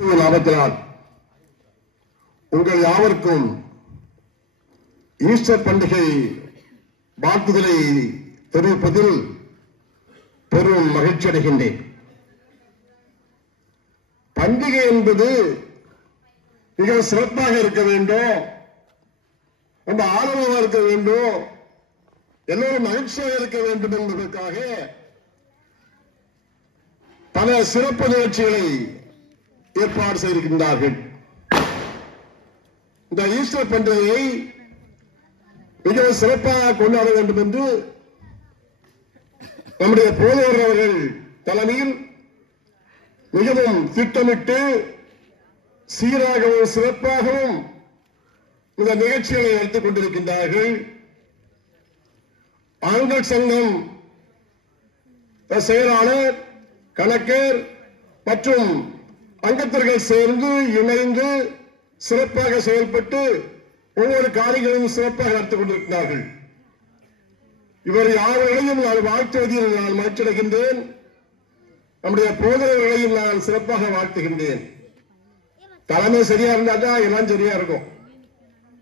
லாபத்தினால் உங்கள் யாவருக்கும் ஈஸ்டர் பண்டிகை வாழ்த்துதலை தெரிவிப்பதில் பெரும் மகிழ்ச்சி அடைகின்றேன். பண்டிகை என்பது மிக சிறப்பாக இருக்க வேண்டும், ரொம்ப ஆர்வமாக இருக்க வேண்டும், எல்லோரும் மகிழ்ச்சியாக இருக்க வேண்டும் என்பதற்காக பல சிறப்பு நிகழ்ச்சிகளை ஏற்பாடு செய்திருக்கின்றார்கள். இந்த ஈஸ்டர் பண்டிகையை மிகவும் சிறப்பாக கொண்டாட வேண்டும் என்று நம்முடைய போதகர் அவர்கள் தலைமையில் மிகவும் திட்டமிட்டு சீராகவும் சிறப்பாகவும் இந்த நிகழ்ச்சிகளை நடத்திக் கொண்டிருக்கின்றார்கள். ஆண்கள் சங்கம் செயலாளர், கணக்கர் மற்றும் அங்கத்தர்கள் சேர்ந்து இணைந்து சிறப்பாக செயல்பட்டு ஒவ்வொரு காரியங்களையும் சிறப்பாக நடத்திக் கொண்டிருக்கிறார்கள். இவர் யாவர்களையும் நான் வாழ்த்துவதில் நான் மகிழ்ச்சியடைகின்றேன். நம்முடைய போதகர்களையும் நான் சிறப்பாக வாழ்த்துகின்றேன். தலைமை சரியா இருந்தால்தான் எல்லாம் சரியா இருக்கும்.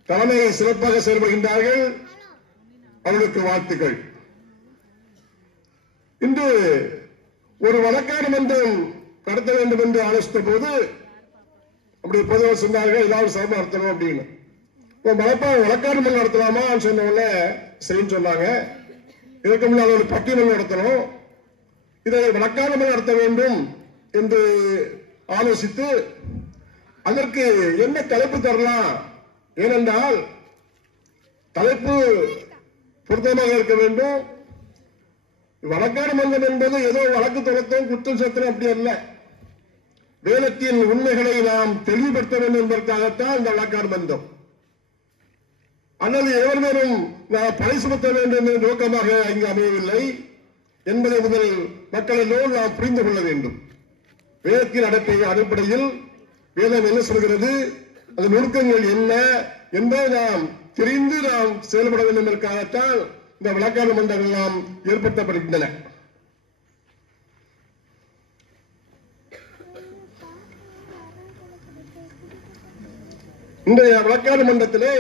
தலைமை சிறப்பாக செயல்படுகின்றார்கள், அவர்களுக்கு வாழ்த்துக்கள். இன்று ஒரு வழக்காடு மன்றம் நடத்த வேண்டும் என்று ஆலோசித்த போது அப்படி பொதுவாக சொன்னார்கள், ஏதாவது சபை நடத்தணும் அப்படின்னு. வழக்காடு மன்றம் நடத்தலாமா சொன்ன உடனே சரின்னு சொன்னாங்க. இதற்கு முன்னால் ஒரு பட்டியல் நடத்தணும், இதை வழக்காடு மன்றம் நடத்த வேண்டும் என்று ஆலோசித்து அதற்கு என்ன தலைப்பு தரலாம், ஏனென்றால் தலைப்பு பொருத்தமாக இருக்க வேண்டும். வழக்காடு மன்றம் என்பது ஏதோ வழக்கு தொடர்த்தோம் குற்றம் சாத்திரம் அப்படி அல்ல, வேதத்தின் உண்மைகளை நாம் தெளிவுபடுத்த வேண்டும் என்பதற்காகத்தான் இந்த வழக்காடு மன்றம். அல்லது எவர் மேலும் நாம் பழி சுமத்த வேண்டும் என்ற நோக்கமாக இங்கு அமையவில்லை என்பதை முதல் மக்கள் எல்லோரும் நாம் புரிந்து கொள்ள வேண்டும். வேதத்தின் அடிப்படையில் வேதம் என்ன சொல்கிறது, அந்த நுணுக்கங்கள் என்ன என்பதை நாம் தெரிந்து நாம் செயல்பட வேண்டும் என்பதற்காகத்தான் இந்த வழக்காடு மன்றங்கள் எல்லாம் ஏற்படுத்தப்படுகின்றன. இன்றைய வழக்காடு மன்றத்திலே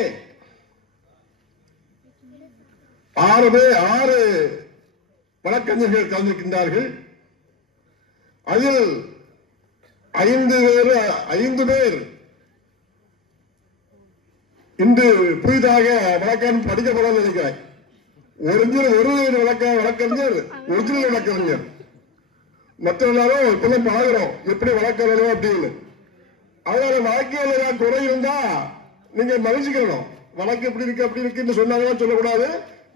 6 வழக்கறிஞர்கள் கலந்திருக்கின்றார்கள். அதில் 5 பேர் இன்று புதிதாக வழக்கம் படிக்கப்படாமல் நினைக்கிறார். ஒரு வழக்கறிஞர் ஒரிஜினல் வழக்கறிஞர், மற்ற எல்லாரும் இப்பதான் பழகிறோம் எப்படி வழக்கறிஞர் அப்படின்னு. அதனால வழக்கில் குறை இருந்தா நீங்க மகிழ்ச்சிக்கணும். வழக்கு எப்படி இருக்கு அப்படி இருக்குன்னு சொன்னாங்க சொல்லக்கூடாது.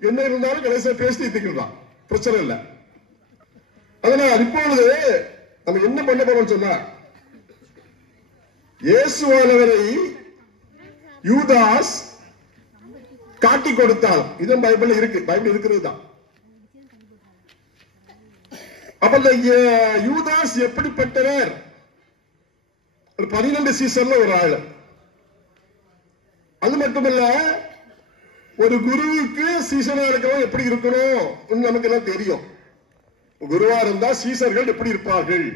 என்ன இருந்தாலும் கடைசியா பேசி தீர்த்துக்கலாம், பிரச்சனை இல்லை. அதனால இப்பொழுது நம்ம என்ன பண்ண போறோம் சொன்னா, இயேசுவானவரை யூதாஸ் காட்டி கொடுத்தால், இதுவும் பைபிள் இருக்கு, பைபிள் இருக்கிறது தான். அப்ப இந்த யூதாஸ் எப்படிப்பட்டவர்? 12 சீசன்ல ஒரு ஆள். அது மட்டுமல்ல, ஒரு குருவுக்கு சீசனா இருக்கவும் எப்படி இருக்கணும் நமக்கு எல்லாம் தெரியும். குருவா இருந்தா சீசர்கள் எப்படி இருப்பார்கள்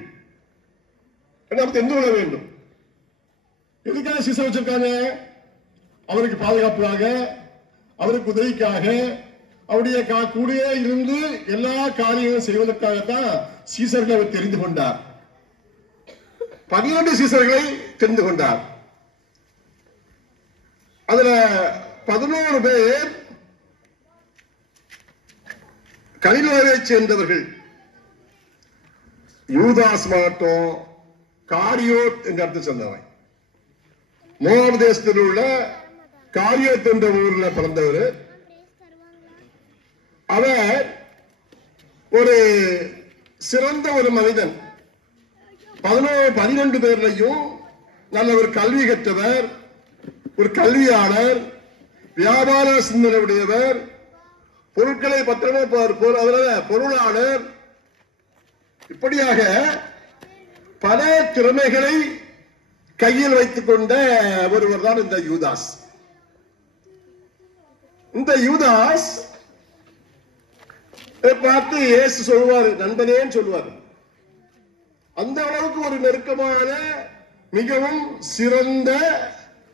நாம் தெரிந்து கொள்ள வேண்டும். எதுக்காக சீசன் வச்சிருக்காங்க? அவருக்கு பாதுகாப்புக்காக, அவருக்கு உதவிக்காக, அவருடைய கூடிய இருந்து எல்லா காரியங்களும் செய்வதற்காகத்தான் சீசர்களை அவர் தெரிந்து கொண்டார். 12 சீசர்களை தெரிந்து கொண்டார். அதுல 11 பேர் கலிலேயாவை சேர்ந்தவர்கள். யூதாஸ் மாட்டோம் காரியோத் என்ற அர்த்தம் சொன்னவன். மோவாப் தேசத்தில் உள்ள காரியோத் என்ற ஊரில் பிறந்தவர். அவர் ஒரு சிறந்த ஒரு மனிதன். 12 பேர்லையும் நல்ல ஒரு கல்வி கற்றவர், ஒரு கல்வியாளர், வியாபார சிந்தனை உடையவர், பொருட்களை பத்திரமா பொருளாளர், இப்படியாக பல திறமைகளை கையில் வைத்துக் கொண்ட ஒருவர் தான் இந்த யூதாஸ். இந்த யூதாஸ் பார்த்து இயேசு சொல்வார், நண்பனேன்னு சொல்வார். அந்த அளவுக்கு ஒரு நெருக்கமான மிகவும் சிறந்த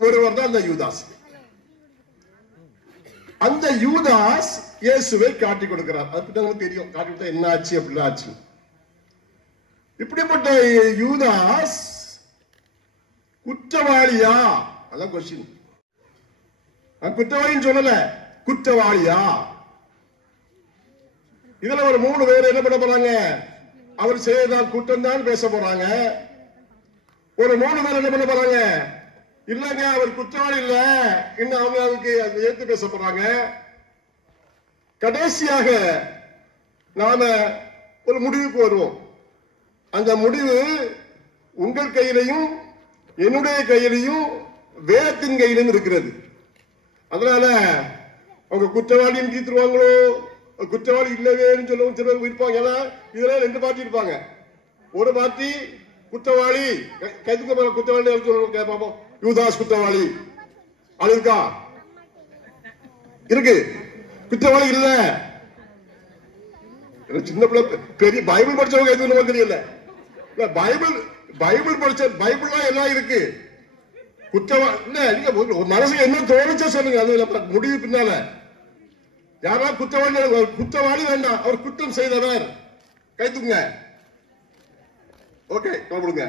ஒருவர் தான் அந்த யூதாஸ். அந்த யூதாஸ் இயேசுவை காட்டி கொடுக்கிறார். அது நமக்கு தெரியும், காட்டி கொடுத்தா என்ன ஆச்சு அப்படின்னா ஆச்சு. இப்படிப்பட்ட யூதாஸ் குற்றவாளியா? அதான் கொஸ்டின். குற்றவாளின்னு சொல்லல, குற்றவாளியா? இதுல ஒரு 3 பேர் என்ன பண்ண போறாங்க? அவர் செய்யதான் குற்றம் தான் பேச போறாங்க. ஒரு 3 பேர் என்ன பண்ண போறாங்க? இல்லங்க அவர் குற்றவாளி இல்ல, இன்னும் அவங்க அதுக்கு ஏற்று பேச போறாங்க. கடைசியாக நாம ஒரு முடிவுக்கு வருவோம். அந்த முடிவு உங்கள் கையிலையும் என்னுடைய கையிலையும் வேதத்தின் கையிலும் இருக்கிறது. அதனால அவங்க குற்றவாளின்னு தீர்த்துருவாங்களோ, குற்றவாளி இல்லவேன்னு சொல்லவும் சிலர் இருப்பாங்க. ஏன்னா இதுல 2 பார்ட்டி இருப்பாங்க. ஒரு பார்ட்டி குற்றவாளி, கைதுக்கு குற்றவாளி கேட்பாப்போம், யூதாஸ் குற்றவாளி அது இருக்கா? இருக்கு. குற்றவாளி இல்ல. சின்ன பிள்ளை பெரிய பைபிள் படிச்சவங்க எதுவும் தெரியல. பைபிள் படிச்ச பைபிள்லாம் எல்லாம் இருக்கு. குற்றவாளி இல்ல, நீங்க ஒரு மனசுக்கு என்ன தோணுச்சா சொல்லுங்க. அது முடிவு பின்னால யாரா குற்றவாளி, குற்றவாளி வேண்டாம், அவர் குற்றம் செய்தவர் கைதுங்க. ஓகே கொடுங்க.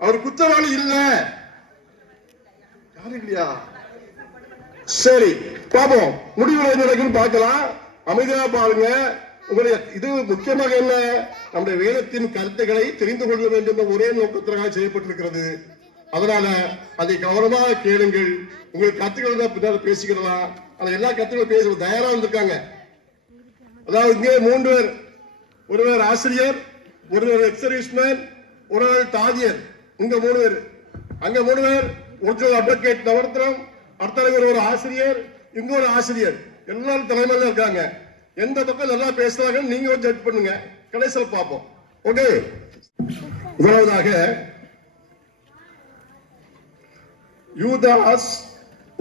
அவர் குற்றவாளி இல்ல, யாரு இல்லையா? சரி பாப்போம், முடிவுல என்ன நடக்குன்னு பார்க்கலாம். அமைதியா பாருங்க. உங்களுடைய இது முக்கியமாக என்ன, நம்முடைய வேதத்தின் கருத்துக்களை தெரிந்து கொள்ள வேண்டும் என்ற ஒரே நோக்கத்திற்காக செய்யப்பட்டிருக்கிறது. அதனால அதை கவனமாக கேளுங்கள். உங்களுக்கு கருத்துக்கள் தான் பின்னால் பேசிக்கலாம். ஆனா எல்லா கருத்துக்களும் பேச தயாரா இருந்திருக்காங்க. அதாவது இங்கே 3 பேர், ஒருவர் ஆசிரியர், ஒருவர் எக்ஸர்வீஸ்மேன், ஒருவர் தாதியர். இங்க 3 பேர், அங்க 3 பேர். ஒரிஜினல் அட்வொகேட் நவரத்னம், அடுத்த ஒரு ஆசிரியர், இங்க ஒரு ஆசிரியர், எல்லாரும் தலைமையில இருக்காங்க. எந்த பக்கம் நல்லா பேசுறாங்க நீங்க ஜட்ஜ் பண்ணுங்க. கடைசியில் பார்ப்போம். ஓகே. முதலாவதாக யூதாஸ்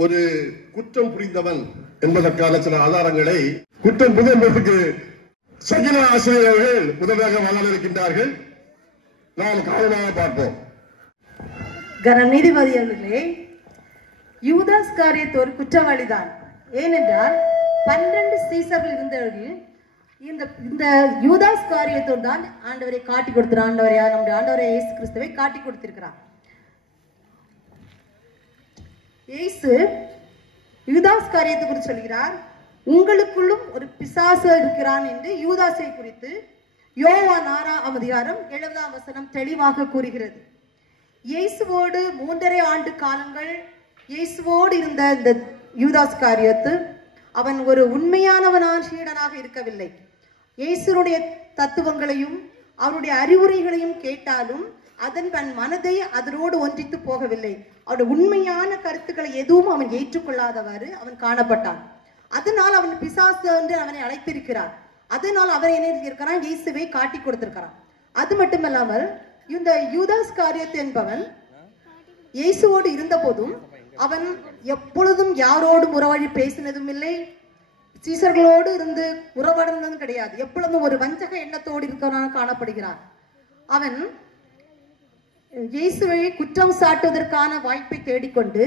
ஒரு குற்றம் புரிந்தவன் என்பதற்கான சில ஆதாரங்களை குற்றம் புரிந்ததற்கு சகில ஆசிரியர்கள் முதலாக வளர்க்கின்றார்கள். நாம் கவனமாக பார்ப்போம். நீதிபதி அவர்களே, யூதாஸ் காரியத்து ஒரு குற்றவாளிதான். ஏனென்றால் 12 சீசர்கள் இருந்தவர்கள் இந்த யூதாஸ் காரியத்தோடு தான் ஆண்டவரை காட்டி கொடுத்திருக்கிறார். நம்முடைய ஆண்டவரை இயேசு கிறிஸ்துவை காட்டி கொடுத்திருக்கிறார். இயேசு யூதாஸ் காரியத்தை குறித்து சொல்கிறார், உங்களுக்குள்ளும் ஒரு பிசாசு இருக்கிறான் என்று யூதாஸை குறித்து யோவான் 6ஆம் அதிகாரம் 70ஆம் வசனம் தெளிவாக கூறுகிறது. இயேசுவோடு 3.5 ஆண்டு காலங்கள் இயேசுவோடு இருந்த இந்த யூதாஸ் காரியத்து அவன் ஒரு உண்மையானவனான சீடனாக இருக்கவில்லை. இயேசுடைய தத்துவங்களையும் அவருடைய அறிவுரைகளையும் கேட்டாலும் அதன் தன் மனதை அதனோடு ஒன்றித்து போகவில்லை. அவருடைய உண்மையான கருத்துக்களை எதுவும் அவன் ஏற்றுக்கொள்ளாதவாறு அவன் காணப்பட்டான். அதனால் அவன் பிசாசு என்று அவனை அழைத்திருக்கிறார். அதனால் அவன் என்ன இருக்கிறான், இயேசுவை காட்டி கொடுத்திருக்கிறான். அது மட்டுமல்லாமல் இந்த யூதாஸ் காரியத்து என்பவன் இயேசுவோடு இருந்த போதும் அவன் எப்பொழுதும் யாரோடும் உறவாடி பேசினதும் இல்லை, சீசர்களோடு இருந்து உறவாடுனதும் கிடையாது. எப்பொழுதும் ஒரு வஞ்சக எண்ணத்தோடு இருக்கிறவனாக காணப்படுகிறான். அவன் இயேசுவை குற்றம் சாட்டுவதற்கான வாய்ப்பை தேடிக்கொண்டு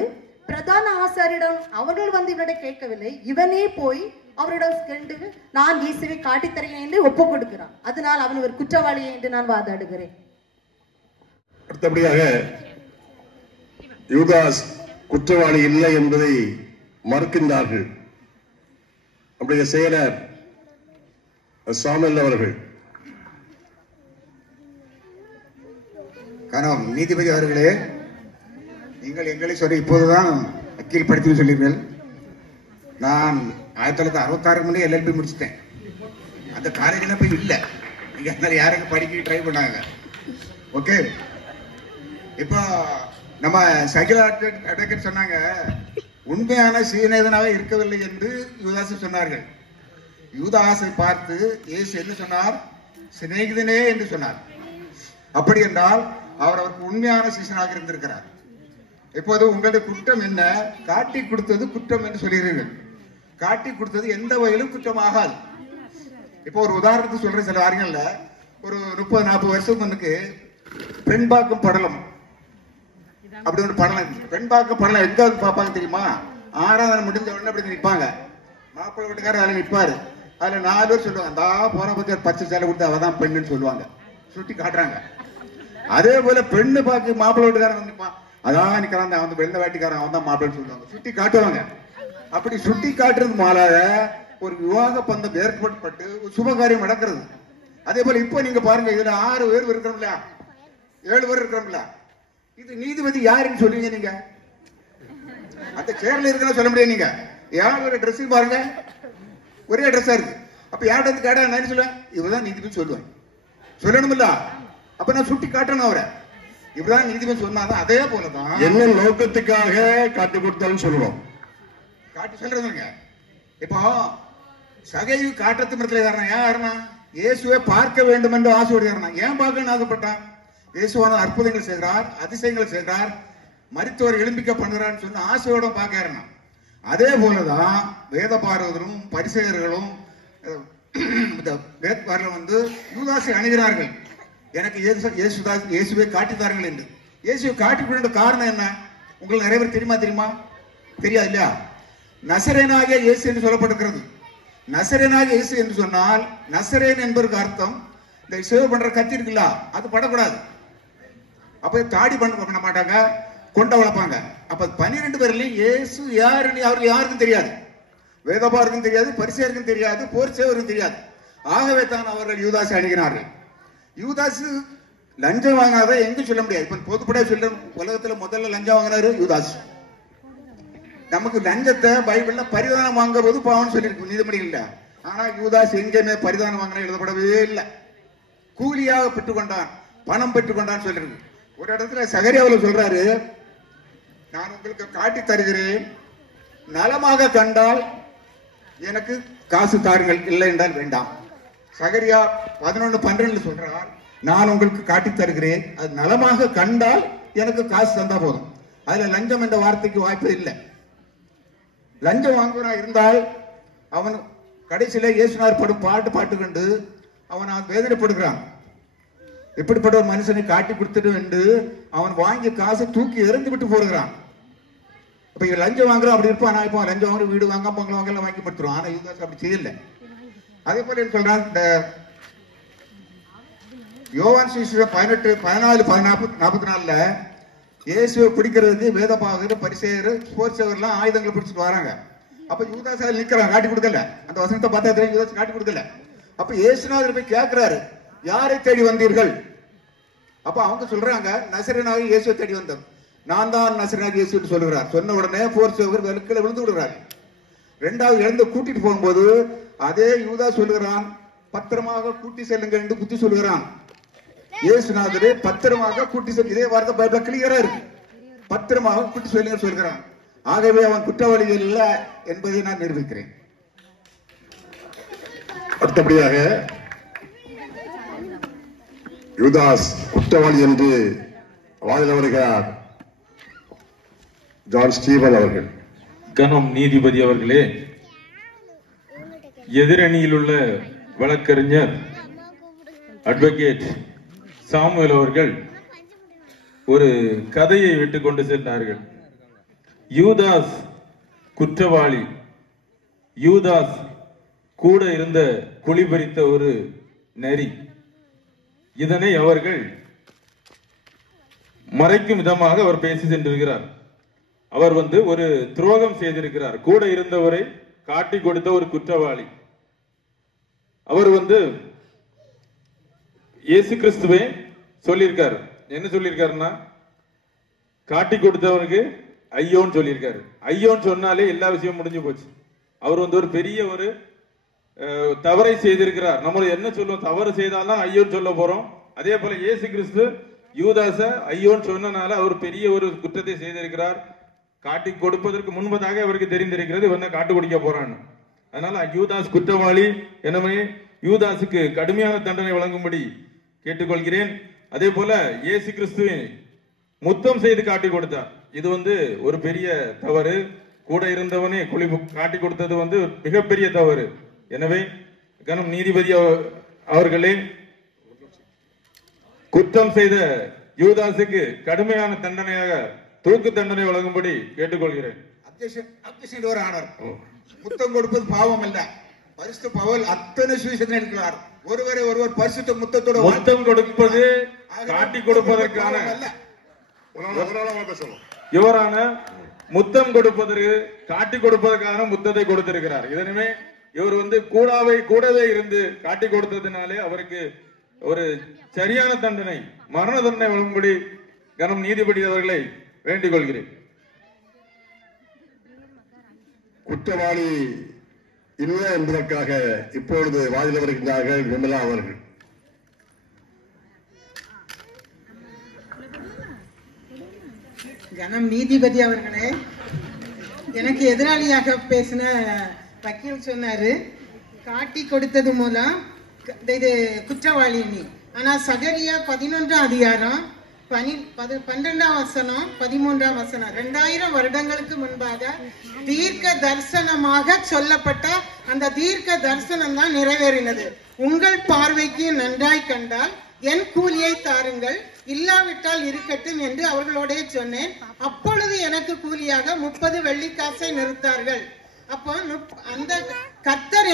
பிரதான ஆசாரியிடம் அவர்கள் வந்து இவனை கேட்கவில்லை, இவனே போய் அவரிடம் சென்று நான் இயேசுவை காட்டித்தரேன் என்று ஒப்புக் கொடுக்கிறான். அதனால் அவன் ஒரு குற்றவாளி என்று நான் வாதாடுகிறேன். அடுத்தபடியாக யூதாஸ் குற்றவாளி இல்லை என்பதை மறுக்கின்றார்கள். நம்முடைய செயலர் சாமுவேல் அவர்கள். கனம் நீதிபதி அவர்களே, நீங்கள் எங்களை சொல்லி இப்போதுதான் வக்கீல் படித்து சொல்லீர்கள். நான் 1966 முன்னே LLB முடிச்சிட்டேன். அந்த காலேஜில் போய் இல்லை, நீங்க அதனால யாருக்கு படிக்க ட்ரை பண்ணாங்க. ஓகே, இப்போ நம்ம சகில அட்வொகேட் சொன்னாங்க, உண்மையான சீனேதனாக இருக்கவில்லை என்று யூதாசை சொன்னார்கள். யூதாசை பார்த்து இயேசு என்ன சொன்னார்? சிநேகிதனே என்று சொன்னார். அப்படி என்றால் அவர் அவருக்கு உண்மையான சீசனாக இருந்திருக்கிறார். இப்போது உங்களுடைய குற்றம் என்ன? காட்டி கொடுத்தது குற்றம் என்று சொல்கிறீர்கள். காட்டி கொடுத்தது எந்த வகையிலும் குற்றமாகாது. இப்போ ஒரு உதாரணத்துக்கு சொல்ற சில வாரங்கள்ல ஒரு 30-40 வருஷம் முன்னுக்கு பெண்பாக்கம் படலம் அப்படி ஒரு படம் இருந்துச்சு. பெண் பார்க்க படம் எங்க பார்ப்பாங்க தெரியுமா? ஆராதனை முடிஞ்ச உடனே அப்படி நிற்பாங்க. மாப்பிள்ளை வீட்டுக்காரர் அதில் நிற்பாரு. அதுல 4 பேர் சொல்லுவாங்க, அந்த போற பத்தி ஒரு பச்சை சேலை கொடுத்து அவதான் பெண்ணுன்னு சொல்லுவாங்க, சுட்டி காட்டுறாங்க. அதே போல பெண்ணு பார்க்க மாப்பிள்ளை வீட்டுக்காரன் நிற்பான், அதான் நிக்கிறான் அவன் வெள்ள வேட்டிக்காரன், அவன் தான் மாப்பிள்ளைன்னு சொல்லுவாங்க, சுட்டி காட்டுவாங்க. அப்படி சுட்டி காட்டுறது மாலாக ஒரு விவாக பந்தம் ஏற்பட்டு ஒரு சுபகாரியம் நடக்கிறது. அதே போல இப்ப நீங்க பாருங்க, இதுல 6 பேர் இருக்கிறோம்ல, 7 பேர் இருக்கிறோம்ல, இது நீதிபதி யாருன்னு சொல்லுவீங்க நீங்க? அந்த சேர்ல இருக்குன்னு சொல்ல முடியாது. நீங்க யாரோட ட்ரெஸ்ஸிங் பாருங்க, ஒரே ட்ரெஸ்ஸா இருக்கு. அப்ப யார்கிட்ட வந்து கேட்டா நான் சொல்லுவேன், இவதான் நீதிபதி சொல்லுவேன், சொல்லணும்ல. அப்ப நான் சுட்டி காட்டணும் அவரை, இவதான் நீதிபதி சொன்னாதான். அதே போலதான் என்ன நோக்கத்துக்காக காட்டி கொடுத்தாலும் சொல்லுவோம், காட்டி சொல்றதுங்க. இப்போ சகையு காட்டத்து மரத்துல ஏறணும். ஏன் ஏறணும்? இயேசுவை பார்க்க வேண்டும் என்று ஆசையோடு ஏறணும். ஏன் பார்க்கணும்னு ஆசைப்பட்டான்? இயேசுவான அற்புதங்கள் செய்கிறார், அதிசயங்கள் செய்கிறார், மரித்தவர் எழும்பிக்க பண்ணுறான்னு சொன்ன ஆசையோட பார்க்க ஏறணும். அதே போலதான் வேத பாரதரும் பரிசேயர்களும் வந்து யூதாசை அணுகிறார்கள். எனக்கு இயேசுவை காட்டித்தார்கள் என்று. இயேசுவை காட்டி கொடுத்த காரணம் என்ன உங்களுக்கு நிறைய பேர் தெரியுமா? தெரியாது இல்லையா? நசரேனாகிய இயேசு என்று சொல்லப்பட்டிருக்கிறது. நசரேனாகிய இயேசு என்று சொன்னால், நசரேன் என்பதற்கு அர்த்தம் இந்த சேவ் பண்ற கத்தி இருக்குல்ல, அது படக்கூடாது. அப்ப தாடி பண்ண மாட்டாங்க, கொண்ட வளர்ப்பாங்க. அப்ப 12 பேர்லயும் இயேசு யாருன்னு அவருக்கு யாருக்கும் தெரியாது, வேதபாருக்கும் தெரியாது, பரிசேயருக்கும் தெரியாது, போர் சேவருக்கும் தெரியாது. ஆகவே தான் அவர்கள் யூதாசை அணுகினார்கள். யூதாசு லஞ்சம் வாங்காத எங்க சொல்ல முடியாது. இப்ப பொதுப்படையா சொல்ல, உலகத்துல முதல்ல லஞ்சம் வாங்கினாரு யூதாஸ். நமக்கு லஞ்சத்தை பைபிள்ல பரிதானம் வாங்க போது பாவம்னு சொல்லியிருக்கு நீதிமொழிகள் இல்ல. ஆனா யூதாஸ் எங்கேயுமே பரிதானம் வாங்கின எழுதப்படவே இல்லை. கூலியாக பெற்றுக்கொண்டான், பணம் பெற்றுக்கொண்டான்னு சொல்லிருக்கு. ஒரு இடத்துல சகரியாவில் சொல்றாரு, நான் உங்களுக்கு காட்டி தருகிறேன், நலமாக கண்டால் எனக்கு காசு தாருங்கள், இல்லை என்றால் வேண்டாம். சகரியா 11:12 சொல்றார், நான் உங்களுக்கு காட்டி தருகிறேன், அது நலமாக கண்டால் எனக்கு காசு தந்தா போதும். அதுல லஞ்சம் என்ற வார்த்தைக்கு வாய்ப்பு இல்லை. லஞ்சம் வாங்குவனா இருந்தால் அவன் கடைசியில இயேசுனார் படும் பாட்டு கண்டு அவன் வேதனைப்படுகிறான். இப்படிப்பட்ட ஒரு மனுஷனை காட்டி கொடுத்துட்டு என்று அவன் வாங்கிய காசை தூக்கி எறிந்து விட்டு போடுகிறான். இப்ப இவன் லஞ்சம் வாங்குறான் அப்படி இருப்பான். நான் இப்போ லஞ்சம் வாங்குற வீடு வாங்க எல்லாம் வாங்கி படுத்துருவான். ஆனா யூதாஸ் அப்படி செய்யல. அதே போல சொல்றான், இந்த யோவான் சுவிசேஷம் 14:44 இயேசுவை பிடிக்கிறதுக்கு வேதபாகர், பரிசேயர், போர்ச்சவர்லாம் ஆயுதங்களை பிடிச்சிட்டு வராங்க. அப்ப யூதாஸ் நிக்கிறான், காட்டி கொடுக்கல. அந்த வசனத்தை பார்த்தா தெரியும், யூதாஸ் காட்டி கொடுக்கல. அப்ப இயேசுநாதர் போய் கேட்கிறாரு, யாரை தேடி வந்தீர்கள்? அப்ப அவங்க சொல்றாங்க, நசரேனாகிய இயேசுவை தேடி வந்தோம். நான் தான் நசரேனாகிய இயேசு சொல்லுகிறார். சொன்ன உடனே போர்ச்சவர் வெளுக்கில விழுந்து விடுறாரு. 2வது எழுந்து கூட்டிட்டு போகும்போது அதே யூதாஸ் சொல்லுகிறான், பத்திரமாக கூட்டி செல்லுங்கள் என்று புத்தி சொல்லுகிறான். இயேசுநாதரே பத்திரமாக கூட்டி செல், இதே வார்த்தை பைபிள்ல கிளியரா இருக்கு, பத்திரமாக கூட்டி செல்லுங்க சொல்கிறான். ஆகவே அவன் குற்றவாளி இல்ல என்பதை நான் நிரூபிக்கிறேன். அடுத்தபடியாக யூதாஸ் குற்றவாளி என்று வாதிட வருகிறார் ஜான் ஸ்டீவன் அவர்கள். கனம் நீதிபதி அவர்களே, எதிரணியில் உள்ள வழக்கறிஞர் அட்வொகேட் சாமுவேல் அவர்கள் ஒரு கதையை விட்டு கொண்டு சென்றார்கள். யூதாஸ் குற்றவாளி, யூதாஸ் கூட இருந்த குழிபறித்த ஒரு நரி. இதனை அவர்கள் மறைக்கும் விதமாக அவர் பேசி சென்றிருக்கிறார். அவர் ஒரு துரோகம் செய்திருக்கிறார், கூட இருந்தவரை காட்டி கொடுத்த ஒரு குற்றவாளி. அவர் இயேசு கிறிஸ்துவே சொல்லியிருக்காரு. என்ன சொல்லியிருக்காருன்னா, காட்டி கொடுத்தவனுக்கு ஐயோன்னு சொல்லியிருக்காரு. ஐயோன்னு சொன்னாலே எல்லா விஷயமும் முடிஞ்சு போச்சு. அவர் ஒரு பெரிய ஒரு தவறை செய்திருக்கிறார். நம்ம என்ன சொல்லுவோம், தவறு செய்தால்தான் ஐயோன்னு சொல்ல போறோம். அதே போல இயேசு கிறிஸ்து யூதாச ஐயோன்னு சொன்னனால அவர் பெரிய ஒரு குற்றத்தை செய்திருக்கிறார். காட்டி கொடுப்பதற்கு முன்பதாக அவருக்கு தெரிந்திருக்கிறது இவன் காட்டு குடிக்க போறான்னு. அதனால யூதாஸ் குற்றவாளி. எனவே யூதாஸுக்கு கடுமையான தண்டனை வழங்கும்படி கேட்டுக்கொள்கிறேன். அதே போல இயேசு கிறிஸ்துவை முத்தம் செய்து காட்டி கொடுத்தார். இது ஒரு பெரிய தவறு. கூட இருந்தவனே காட்டி கொடுத்தது மிகப்பெரிய தவறு. எனவே கனம் நீதிபதி அவர்களே, குற்றம் செய்த யூதாஸுக்கு கடுமையான தண்டனையாக தூக்கு தண்டனை வழங்கும்படி கேட்டுக்கொள்கிறேன். அப்ஜெக்ஷன் ஒரு ஆனர். முத்தம் கொடுப்பது பாவம் அல்ல. பரிசுத்த பவுல் அத்தனை சுவிசேஷத்தில் இருக்கிறார். ஒருவரை ஒருவர் பரிசுத்த முத்தத்தோட முத்தம் கொடுப்பது காட்டி கொடுப்பதற்கான யுவரான முத்தம் கொடுப்பதற்கு காட்டி கொடுப்பதற்கான முத்தத்தை கொடுத்திருக்கிறார். இதனுமே இவர் கூடவே இருந்து காட்டி கொடுத்ததினாலே அவருக்கு ஒரு சரியான தண்டனை, மரண தண்டனை வழங்கும்படி கனம் நீதிபதி அவர்களை வேண்டிக் கொள்கிறேன். குற்றவாளி இல்லை என்பதற்காக இப்பொழுது வாதில் வருகின்றார்கள் விமலா அவர்கள். கனம் நீதிபதி அவர்களே, எனக்கு எதிராளியாக பேசின வக்கீல் சொன்னாரு காட்டி கொடுத்தது மூலம் இது குற்றவாளி நீ. ஆனா சகரியா 11ஆம் அதிகாரம் 12ஆம் வசனம் 13ஆம் வசனம் 2000 வருடங்களுக்கு முன்பாக தீர்க்க தரிசனமாக சொல்லப்பட்ட அந்த தீர்க்க தரிசனம் தான் நிறைவேறினது. உங்கள் பார்வைக்கு நன்றாய் கண்டால் என் கூலியை தாருங்கள், இல்லாவிட்டால் இருக்கட்டும் என்று அவர்களோட சொன்னேன். அப்பொழுது எனக்கு கூலியாக 30 வெள்ளிக்காசை நிறுத்தார்கள். அப்போ அந்த கர்த்தர்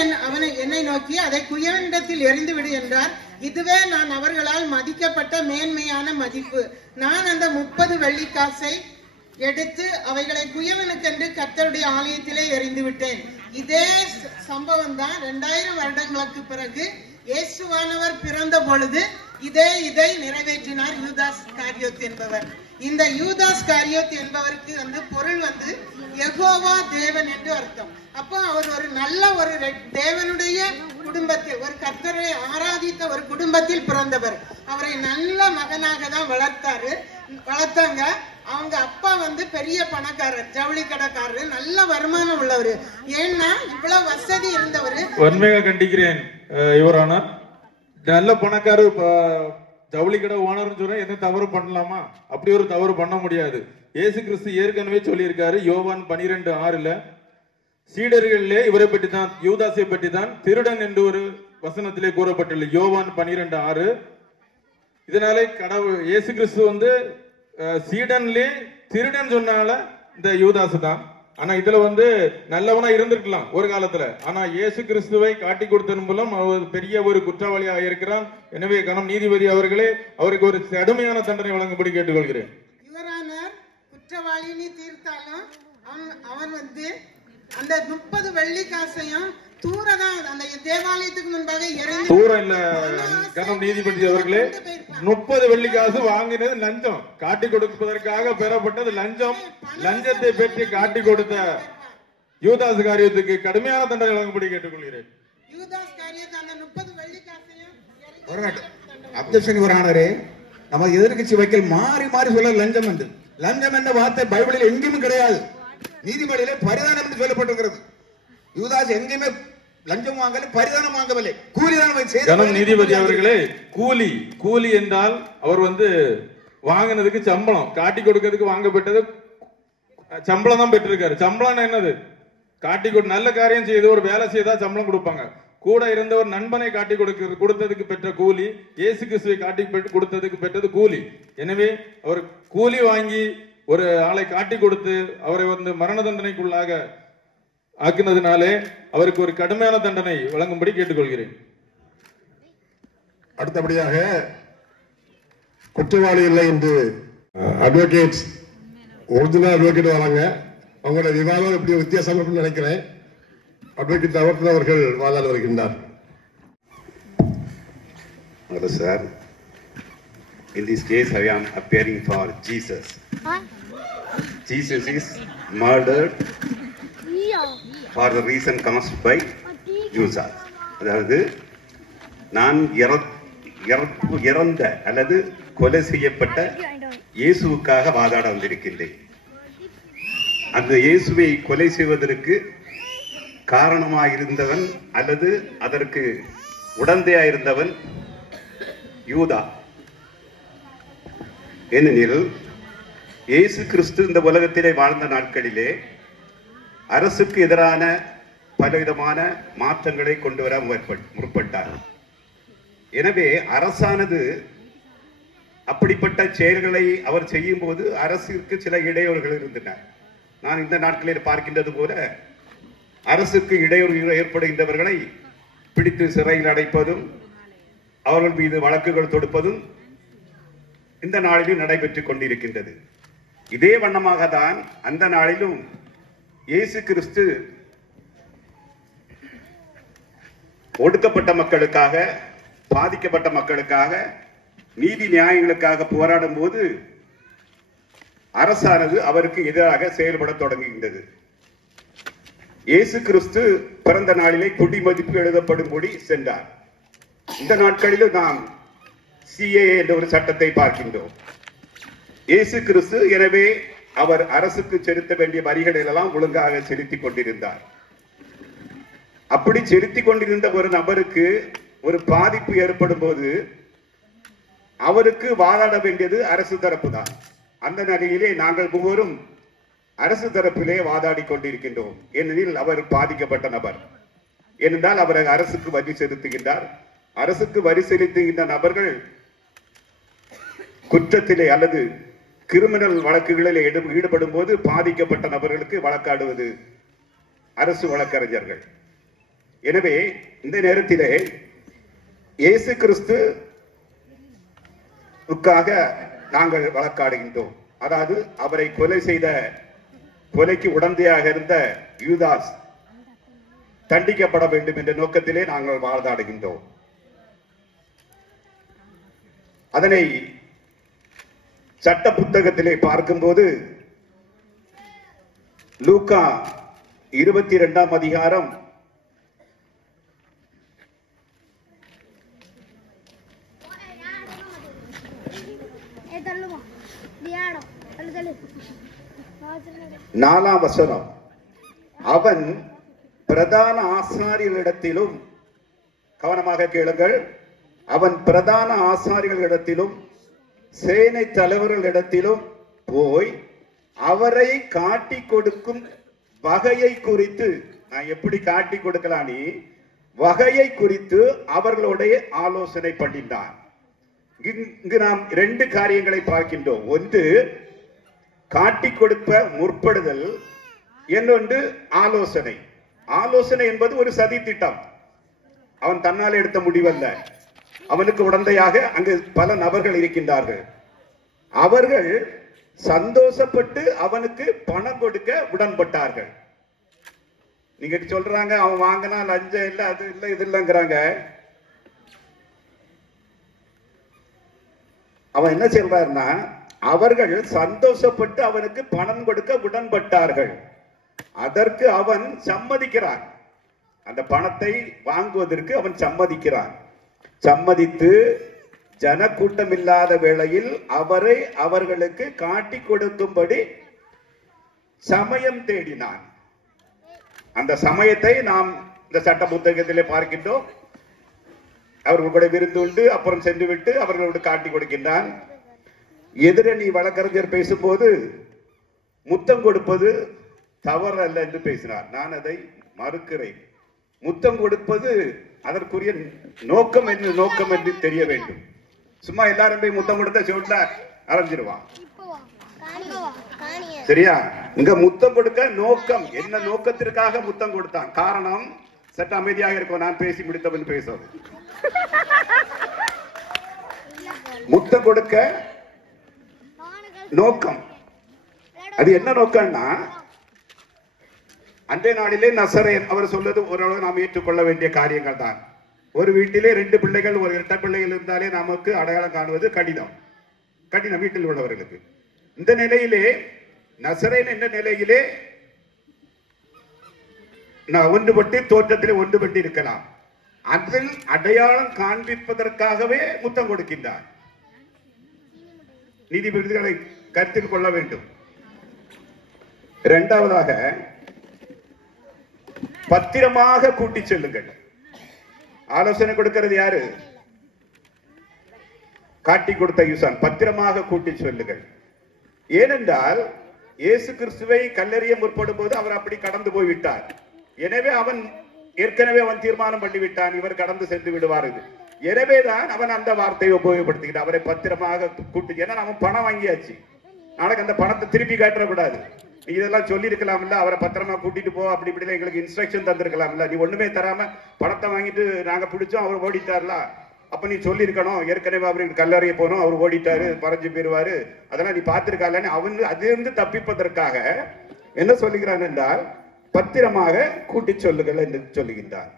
என்னை நோக்கி அதை குயவனிடத்தில் எறிந்து விடு என்றார். இதுவே நான் அவர்களால் மதிக்கப்பட்ட மேன்மையான மதிப்பு. நான் அந்த 30 வெள்ளிக்காசை எடுத்து அவைகளை குயவனுக்கென்று கர்த்தருடைய ஆலயத்திலே எறிந்து விட்டேன். இதே சம்பவம் தான் 2000 வருடங்களுக்கு பிறகு இயேசுவானவர் பிறந்த பொழுது இதை நிறைவேற்றினார் யூதாஸ் காரியோத் என்பவர். இந்த யூதாஸ் காரியோத் என்பவருக்கு பொருள் யெகோவா தேவன் என்று அர்த்தம். அப்போ அவர் ஒரு நல்ல ஒரு தேவனுடைய குடும்பத்தில், ஒரு கர்த்தரை ஆராதித்த ஒரு குடும்பத்தில் பிறந்தவர். அவரை நல்ல மகனாக தான் வளர்த்தாங்க. அவங்க அப்பா பெரிய பணக்காரர், ஜவுளி கடைக்காரர், நல்ல வருமானம் உள்ளவர். ஏன்னா இவ்வளவு வசதி இருந்தவர். உண்மையாக கண்டிக்கிறேன் யுவரான. நல்ல பணக்காரர் ஜவுளி கடை ஓனர்னு சொல்ற எந்த தவறு பண்ணலாமா? அப்படி ஒரு தவறு பண்ண முடியாது. இயேசு கிறிஸ்து ஏற்கனவே சொல்லியிருக்காரு யோவான் 12:6 சீடர்களிலே இவரை பற்றி தான், யூதாசை பற்றி தான் திருடன் என்று ஒரு வசனத்திலே கூறப்பட்டுள்ளது. யோவான் 12:6. இதனாலே கடவுள் இயேசு கிறிஸ்து சீடன்லே திருடன் சொன்னால இந்த யூதாசு தான். ஆனா இதுல நல்லவனா இருந்திருக்கலாம் ஒரு காலத்துல. ஆனா இயேசு கிறிஸ்துவை காட்டி கொடுத்ததன் மூலம் அவர் பெரிய ஒரு குற்றவாளியாக இருக்கிறான். எனவே கனம் நீதிபதி அவர்களே அவருக்கு ஒரு கடுமையான தண்டனை வழங்கும்படி கேட்டுக்கொள்கிறேன். யுவரானர் குற்றவாளினி தீர்த்தாலும் அவன் அந்த 30 வெள்ளிக்காசையும் தூரதான் அந்த தேவாலயத்துக்கு முன்பாக தூரம் இல்ல கனம் நீதிபதி அவர்களே, 30 வெள்ளிக்காசு வாங்கினது லஞ்சம், காட்டி கொடுப்பதற்காக பெறப்பட்டது லஞ்சம். லஞ்சத்தை பெற்று காட்டி கொடுத்த யூதாஸ் காரியத்துக்கு கடுமையான தண்டனை வழங்கும்படி கேட்டுக்கொள்கிறேன். அப்ஜெக்ஷன் யுவர் ஆனரே, நம்ம எதிர்கட்சி வக்கீல் மாறி மாறி சொல்ல லஞ்சம் என்று. லஞ்சம் என்ற வார்த்தை பைபிளில் எங்கேயும் கிடையாது. நீதிபதியிலே பரிதானம் என்று சொல்லப்பட்டிருக்கிறது. யூதாஸ் எங்கேயுமே லஞ்சம் வாங்கல, பரிதானம் வாங்கவில்லை, கூலிதான். நீதிபதி அவர்களே, கூலி என்றால் அவர் வாங்கினதுக்கு சம்பளம், காட்டி கொடுக்கிறதுக்கு வாங்கப்பட்டது சம்பளம் தான் பெற்றிருக்காரு. சம்பளம் என்னது? காட்டி நல்ல காரியம் செய்து ஒரு வேலை செய்தா சம்பளம் கொடுப்பாங்க. கூட இருந்த ஒரு நண்பனை காட்டி கொடுத்ததுக்கு பெற்ற கூலி, இயேசு கிறிஸ்துவை காட்டி கொடுத்ததுக்கு பெற்றது கூலி. எனவே அவர் கூலி வாங்கி ஒரு ஆளை காட்டி கொடுத்து அவரை மரண தண்டனைக்குள்ளாக ஆக்கினதுனாலே அவருக்கு ஒரு கடுமையான தண்டனை வழங்கும்படி கேட்டுக்கொள்கிறேன். அடுத்தபடியாக குற்றவாளி இல்லை என்று அட்வொகேட், ஒரிஜினல் அட்வொகேட் வராங்க. அவங்களோட விவாதம் எப்படி வித்தியாசம் இருக்குன்னு நினைக்கிறேன். அட்வொகேட் அவர்கள் அவர்கள் வாதாட வருகின்றார். Hello, sir. In this case, I am appearing for Jesus. Jesus is murdered for the reason caused by Judas. அதாவது நான் இறந்த அல்லது கொலை செய்யப்பட்ட இயேசுவுக்காக வாதாட வந்திருக்கின்றேன். அந்த இயேசுவை கொலை செய்வதற்கு காரணமாயிருந்தவன் அல்லது அதற்கு உடந்தையாயிருந்தவன் யூதா. ஏனெனில் இயேசு கிறிஸ்து இந்த உலகத்திலே வாழ்ந்த நாட்களிலே அரசுக்கு எதிரான பலவிதமான மாற்றங்களை கொண்டு வர முற்பட்டார். எனவே அரசானது அப்படிப்பட்ட செயல்களை அவர் செய்யும் போது அரசிற்கு சில இடையூறுகள் இருந்தன. நான் இந்த நாட்களில் பார்க்கின்றது போல அரசுக்கு இடையூறு ஏற்படுகின்றவர்களை பிடித்து சிறையில் அடைப்பதும் அவர்கள் மீது வழக்குகள் தொடுப்பதும் இந்த நாளிலும் நடைபெற்றுக் கொண்டிருக்கின்றது. இதே வண்ணமாக தான் அந்த நாளிலும் இயேசு கிறிஸ்து ஒடுக்கப்பட்ட மக்களுக்காக, பாதிக்கப்பட்ட மக்களுக்காக, நீதி நியாயங்களுக்காக போராடும் போது அரசானது அவருக்கு எதிராக செயல்பட தொடங்குகின்றது. இயேசு கிறிஸ்து பிறந்த நாளிலே குடிமதிப்பு எழுதப்படும்படி சென்றார். இந்த நாட்களிலும் நாம் CAA என்ற ஒரு சட்டத்தை பார்க்கின்றோம். இயேசு கிறிஸ்து எனவே அவர் அரசுக்கு செலுத்த வேண்டிய வரிகளை எல்லாம் ஒழுங்காக செலுத்திக் கொண்டிருந்தார். அப்படி செலுத்திக் கொண்டிருந்த ஒரு நபருக்கு ஒரு பாதிப்பு ஏற்படும் போது அவருக்கு வாதாட வேண்டியது அரசு தரப்பு தான். அந்த நிலையிலே நாங்கள் ஒவ்வொருவரும் அரசு தரப்பிலே வாதாடி கொண்டிருக்கின்றோம். ஏனெனில் அவர் பாதிக்கப்பட்ட நபர். ஏனென்றால் அவர் அரசுக்கு வரி செலுத்துகின்றார். அரசுக்கு வரி செலுத்துகின்ற நபர்கள் குற்றத்திலே அல்லது கிரிமினல் வழக்குகளில் ஈடுபடும் போது பாதிக்கப்பட்ட நபர்களுக்கு வழக்காடுவது அரசு வழக்கறிஞர்கள். எனவே இந்த நேரத்திலே இயேசு கிறிஸ்துவுக்காக நாங்கள் வழக்காடுகின்றோம். அதாவது அவரை கொலைக்கு உடந்தையாக இருந்த யூதாஸ் தண்டிக்கப்பட வேண்டும் என்ற நோக்கத்திலே நாங்கள் வாதாடுகின்றோம். அதனை சட்ட புத்தகத்திலே பார்க்கும்போது லூக்கா 22ஆம் அதிகாரம் 4ஆம் வசனம், அவன் பிரதான ஆசாரியர்களிடத்திலும், கவனமாக கேளுங்கள், அவன் பிரதான ஆசாரியர்களிடத்திலும் சேனை தலைவர்களிடத்திலும் போய் அவரை காட்டி கொடுக்கும் வகையை குறித்து, நான் எப்படி காட்டி கொடுக்கலாம் நீ வகையை குறித்து அவர்களுடைய ஆலோசனை பண்ணினான். இங்கு நாம் 2 காரியங்களை பார்க்கின்றோம். ஒன்று காட்டி கொடுக்க முற்படுதல், இன்னொன்று ஆலோசனை. ஆலோசனை என்பது ஒரு சதி திட்டம். அவன் தன்னால் எடுத்த முடிவல்ல. அவனுக்கு உடந்தையாக அங்கு பல நபர்கள் இருக்கின்றார்கள். அவர்கள் சந்தோஷப்பட்டு அவனுக்கு பணம் கொடுக்க உடன்பட்டார்கள். நீங்க சொல்றாங்க அவன் வாங்கினா லஞ்சம் இல்ல, அது இல்ல, இது இல்லங்கிறாங்க. அவன் என்ன சொல்றாருன்னா, அவர்கள் சந்தோஷப்பட்டு அவனுக்கு பணம் கொடுக்க உடன்பட்டார்கள். அதற்கு அவன் சம்மதிக்கிறான். அந்த பணத்தை வாங்குவதற்கு அவன் சம்மதிக்கிறான். சம்மதித்து ஜனக்கூட்டம் இல்லாத வேளையில் அவரை அவர்களுக்கு காட்டி கொடுக்கும்படி சமயம் தேடினான். அந்த சமயத்தை நாம் இந்த சட்ட புத்தகத்திலே பார்க்கின்றோம். அவர்கள் கூட விருந்து உண்டு, அப்புறம் சென்று விட்டு அவர்களோடு காட்டி கொடுக்கின்றான். எதிரணி வழக்கறிஞர் பேசும்போது முத்தம் கொடுப்பது தவறு அல்ல என்று பேசினார். நான் அதை மறுக்கிறேன். முத்தம் கொடுப்பது அதற்குரிய நோக்கம் என்று தெரிய வேண்டும். சும்மா எல்லாரும் போய் முத்தம் கொடுத்த சொல்ல அரைஞ்சிருவான். சரியா? இங்க முத்தம் கொடுக்க நோக்கம் என்ன, நோக்கத்திற்காக முத்தம் கொடுத்தான். காரணம், சற்று அமைதியாக இருக்கும், நான் பேசி முடித்தவன் பேசுவது. முத்தம் கொடுக்க நோக்கம், அது என்ன நோக்கம்னா, அன்றைய நாளிலே நசரேயன் அவர் சொல்வது ஓரளவு நாம் ஏற்றுக்கொள்ள வேண்டிய காரியங்கள் தான். ஒரு வீட்டிலே 2 பிள்ளைகள், ஒரு இரட்டை பிள்ளைகள் இருந்தாலே நமக்கு அடையாளம் காணுவது கடினம் வீட்டில் உள்ளவர்களுக்கு. இந்த நிலையிலே நசரேயன் என்ற நிலையிலே ஒன்றுபட்டு தோற்றத்திலே ஒன்றுபட்டு இருக்கலாம். அதில் அடையாளம் காண்பிப்பதற்காகவே முத்தம் கொடுக்கின்றார். நீதிபதிகளை கருத்தில் கொள்ள வேண்டும். இரண்டாவதாக, பத்திரமாக கூட்டி செல்லுங்கள். ஆலோசனை கொடுக்கிறது யாரு? காட்டி கொடுத்த யூசான். பத்திரமாக கூட்டி செல்லுங்கள். ஏனென்றால் இயேசு கிறிஸ்துவை கல்லெறிய முற்படும் போது அவர் அப்படி கடந்து போய்விட்டார். எனவே அவன் ஏற்கனவே தீர்மானம் பண்ணிவிட்டான், இவர் கடந்து சென்று விடுவார். எனவேதான் அவன் அந்த வார்த்தையை உபயோகப்படுத்திக்கிட்டு அவரை பத்திரமாக கூட்டு. ஏன்னா அவன் பணம் வாங்கியாச்சு, நாளைக்கு அந்த பணத்தை திருப்பி காட்டக்கூடாது. நீ இதெல்லாம் சொல்லி இருக்கலாம்ல, அவரை பத்திரமா கூட்டிட்டு போ, அப்படி இப்படி எங்களுக்கு இன்ஸ்ட்ரக்ஷன் தந்திருக்கலாம்ல. நீ ஒண்ணுமே தராம பணத்தை வாங்கிட்டு நாங்க பிடிச்சோம், அவர் ஓடிட்டார்ல, அப்ப நீ சொல்லியிருக்கணும். ஏற்கனவே அவருக்கு கல்லறைய போனோம், அவர் ஓடிட்டாரு, பறஞ்சு போயிருவாரு, அதெல்லாம் நீ பார்த்திருக்கான்னு அவன் அதிலிருந்து தப்பிப்பதற்காக என்ன சொல்லுகிறான் என்றால் பத்திரமாக கூட்டி சொல்லுங்கள் என்று சொல்லுகின்றார்.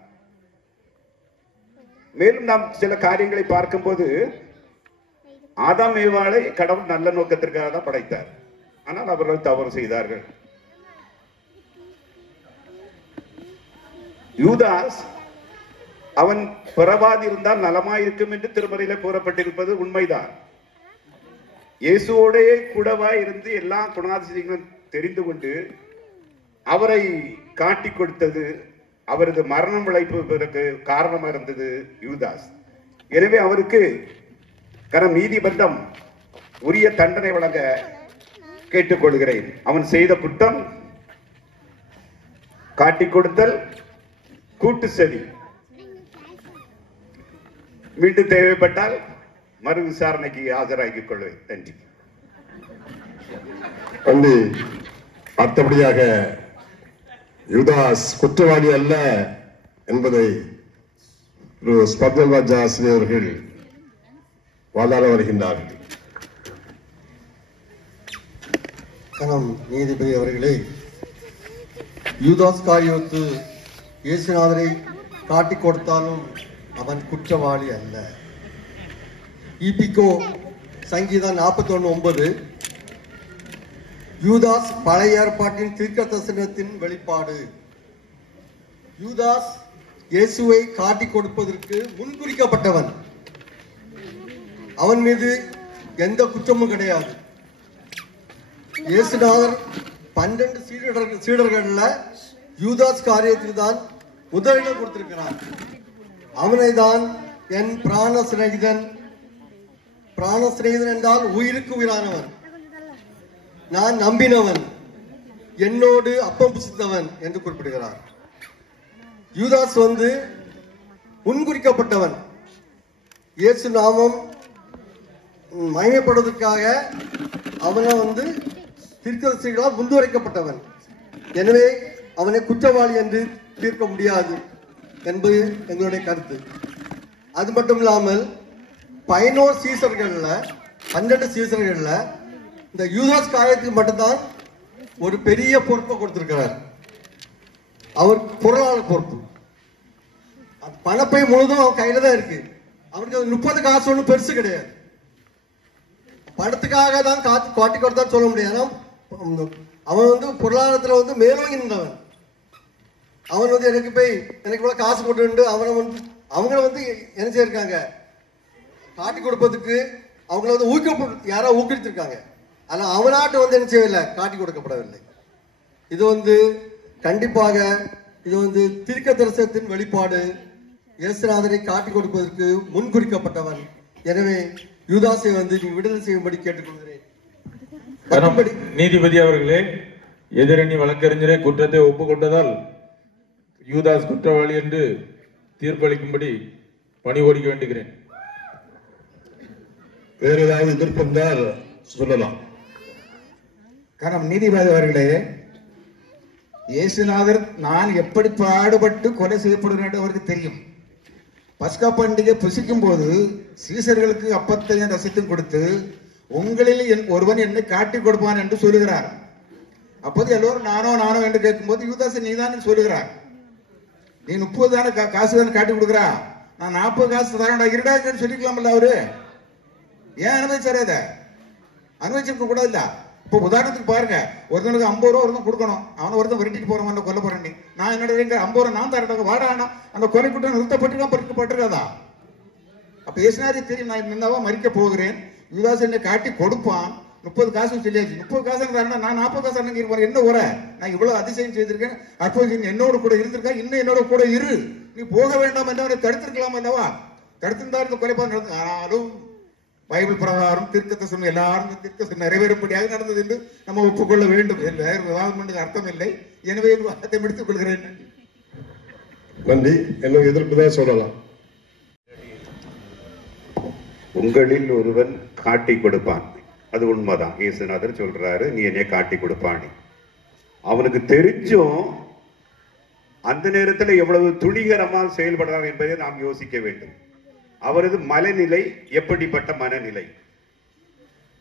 மேலும் நாம் சில காரியங்களை பார்க்கும்போது ஆதாம் ஏவாளை கடவுள் நல்ல நோக்கத்திற்காக தான் படைத்தார். ஆனால் அவர்கள் தவறு செய்தார்கள். யூதாஸ் அவன் பிறவாதி இருந்தால் நலமாயிருக்கும் என்று திருமறையில கூறப்பட்டிருப்பது உண்மைதான். இயேசுவோடையே கூடவா இருந்து எல்லா குணாதிசயங்களும் தெரிந்து கொண்டு அவரை காட்டி கொடுத்தது, அவரது மரணம் விளைப்பதற்கு காரணமாக இருந்தது யூதாஸ். எனவே அவருக்கு நீதிமன்றம் உரிய தண்டனை வழங்க கேட்டுக்கொள்கிறேன். அவன் செய்த குற்றம் காட்டி கொடுத்தல், கூட்டு சதி. மீண்டும் தேவைப்பட்டால் மறு விசாரணைக்கு ஆஜராகிக் கொள்வேன். நன்றி. நன்றி. அடுத்தபடியாக யூதாஸ் குற்றவாளி அல்ல என்பதை ஸ்பர்தல் ராஜா ஆசிரியர் அவர்கள் வாதாட வருகின்றார்கள். நீதிபதி அவர்களே, யூதாஸ் காரியோத்து இயேசுநாதரை காட்டிக் கொடுத்தாலும் அவன் குற்றவாளி அல்ல. ஈபிகோ சங்கீதம் 41:9 யூதாஸ் பழைய ஏற்பாட்டின் தீர்க்கதரிசனத்தின் வெளிப்பாடு. யூதாஸ் இயேசுவை காட்டிக் கொடுப்பதற்கு முன்குறிக்கப்பட்டவன். அவன் மீது எந்த குற்றமும் கிடையாது. இயேசுநாதர் 12 சீடர்கள்ல யூதாஸ் காரியத்துக்கு தான் முதலிடம் கொடுத்திருக்கிறார். அவனை தான் என் பிராண சிநேகிதன் என்றால் உயிருக்கு உயிரானவன், நான் நம்பினவன், என்னோடு அப்பம் புசித்தவன் என்று குறிப்பிடுகிறார். யூதாஸ் முன்குறிக்கப்பட்டவன். இயேசு நாமம் மகிமைப்படுவதற்காக அவனை தீர்க்கதரிசிகளால் முன்துரைக்கப்பட்டவன். எனவே அவனை குற்றவாளி என்று தீர்க்க முடியாது என்பது எங்களுடைய கருத்து. அது மட்டும் இல்லாமல் 11 சீசர்கள்ல 12 சீசர்கள்ல இந்த யூதாஸ் காரியத்துக்கு மட்டும்தான் ஒரு பெரிய பொறுப்பை கொடுத்திருக்கிறார். அவர் பொருளாளர் பொறுப்பு. பணப்பை முழுதும் அவன் கையில தான் இருக்கு. அவனுக்கு 30 காசு ஒன்றும் பெருசு கிடையாது. பணத்துக்காக தான் காட்டி கொடுத்தான்னு சொல்ல முடியாது. அவன் பொருளாதாரத்துல மேலோங்கி நின்றவன். அவன் எனக்கு இவ்வளவு காசு போட்டு அவங்கள என்ன செய்யிருக்காங்க, காட்டி கொடுப்பதுக்கு அவங்கள யாரோ ஊக்குவித்திருக்காங்க. ஆனா அவனாட்டு என்ன செய்யவில்லை, காட்டி கொடுக்கப்படவில்லை. இது கண்டிப்பாக இது தீர்க்க தரிசனத்தின் வெளிப்பாடு. இயேசுநாதரை காட்டி கொடுப்பதற்கு முன்குறிக்கப்பட்டவன். எனவே யூதாசை நீ விடுதலை செய்யும்படி கேட்டுக்கொள்கிறேன். நீதிபதி அவர்களே, எதிரணி வழக்கறிஞரை குற்றத்தை ஒப்புக்கொண்டதால் யூதாஸ் குற்றவாளி என்று தீர்ப்பளிக்கும்படி பணி ஓடிக்க வேண்டுகிறேன். வேறு ஏதாவது எதிர்ப்பு இருந்தால் சொல்லலாம். நீதிபதி அவர்களே, இயேசுநாதர் நான் எப்படி பாடுபட்டு கொலை செய்யப்படுகிறேன் அவருக்கு தெரியும். பஸ்கா பண்டிகை புசிக்கும் போது சீசர்களுக்கு அப்பத்தையும் ரசத்தையும் கொடுத்து உங்களில் ஒருவன் என்னை காட்டி கொடுப்பான் என்று சொல்லுகிறார். அப்போது எல்லோரும் நானோ என்று கேட்கும்போது யூதாஸ் நீதான் சொல்லுகிறார். நீ 30 தானே காசு தானே காட்டி கொடுக்குறா, நான் 40 காசு தரேன்டா இருடான்னு சொல்லிக்கலாம்ல. அவரு ஏன் அனுமதிச்சாரு? அதை அனுமதிச்சிருக்க கூடாது இல்ல. இப்போ உதாரணத்துக்கு பாருங்க, ஒருத்தனுக்கு 50 ரூபா ஒருத்தன் கொடுக்கணும், அவனை ஒருத்தன் விரட்டிட்டு போறவன் கொல்ல போறேன். நான் என்னோட 50 ரூபா நான் தரேன் வாடானா, அந்த கொலை குற்றம் நிறுத்தப்பட்டுதான் பறிக்கப்பட்டிருக்காதா? அப்ப ஏசுநாதர் தெரியும் நான் நின்னாவா மறிக்க போகிறேன், யூதாஸ் என்னை காட்டி கொடுப்பான். 30 காசு சொல்லியாச்சு. 30 காசு தரேன், நான் 40 காசு அன்னைக்கு என்ன உரை, நான் இவ்வளவு அதிசயம் செய்திருக்கேன், அற்புதம் என்னோட கூட இருந்திருக்கா, இன்னும் என்னோட கூட இரு, நீ போக வேண்டாம் என்று அவனை தடுத்திருக்கலாம் அல்லவா? தடுத்திருந்தா இந்த கொலைப்பாடு நடந்து. ஆனாலும் பைபிள் பிரகாரம் தீர்க்கதரிசனம் எல்லாரும் தீர்க்கதரிசனம் நிறைவேறும்படியாக நடந்தது என்று நம்ம ஒப்புக்கொள்ள வேண்டும். வேறு விவாதம் பண்ணது அர்த்தம் இல்லை. எனவே வாதத்தை முடித்துக் கொள்கிறேன். நன்றி. என்ன எதிர்ப்பு தான் சொல்லலாம். உங்களில் ஒருவன் காட்டி கொடுப்பான். அது உண்மைதான். இயேசுநாதர் சொல்றாரு, நீ என்னைய காட்டி கொடுப்பான். அவனுக்கு தெரிஞ்சும் அந்த நேரத்தில் எவ்வளவு துணிகரமாக செயல்படுறான் என்பதை நாம் யோசிக்க வேண்டும். அவரது மனநிலை எப்படிப்பட்ட மனநிலை?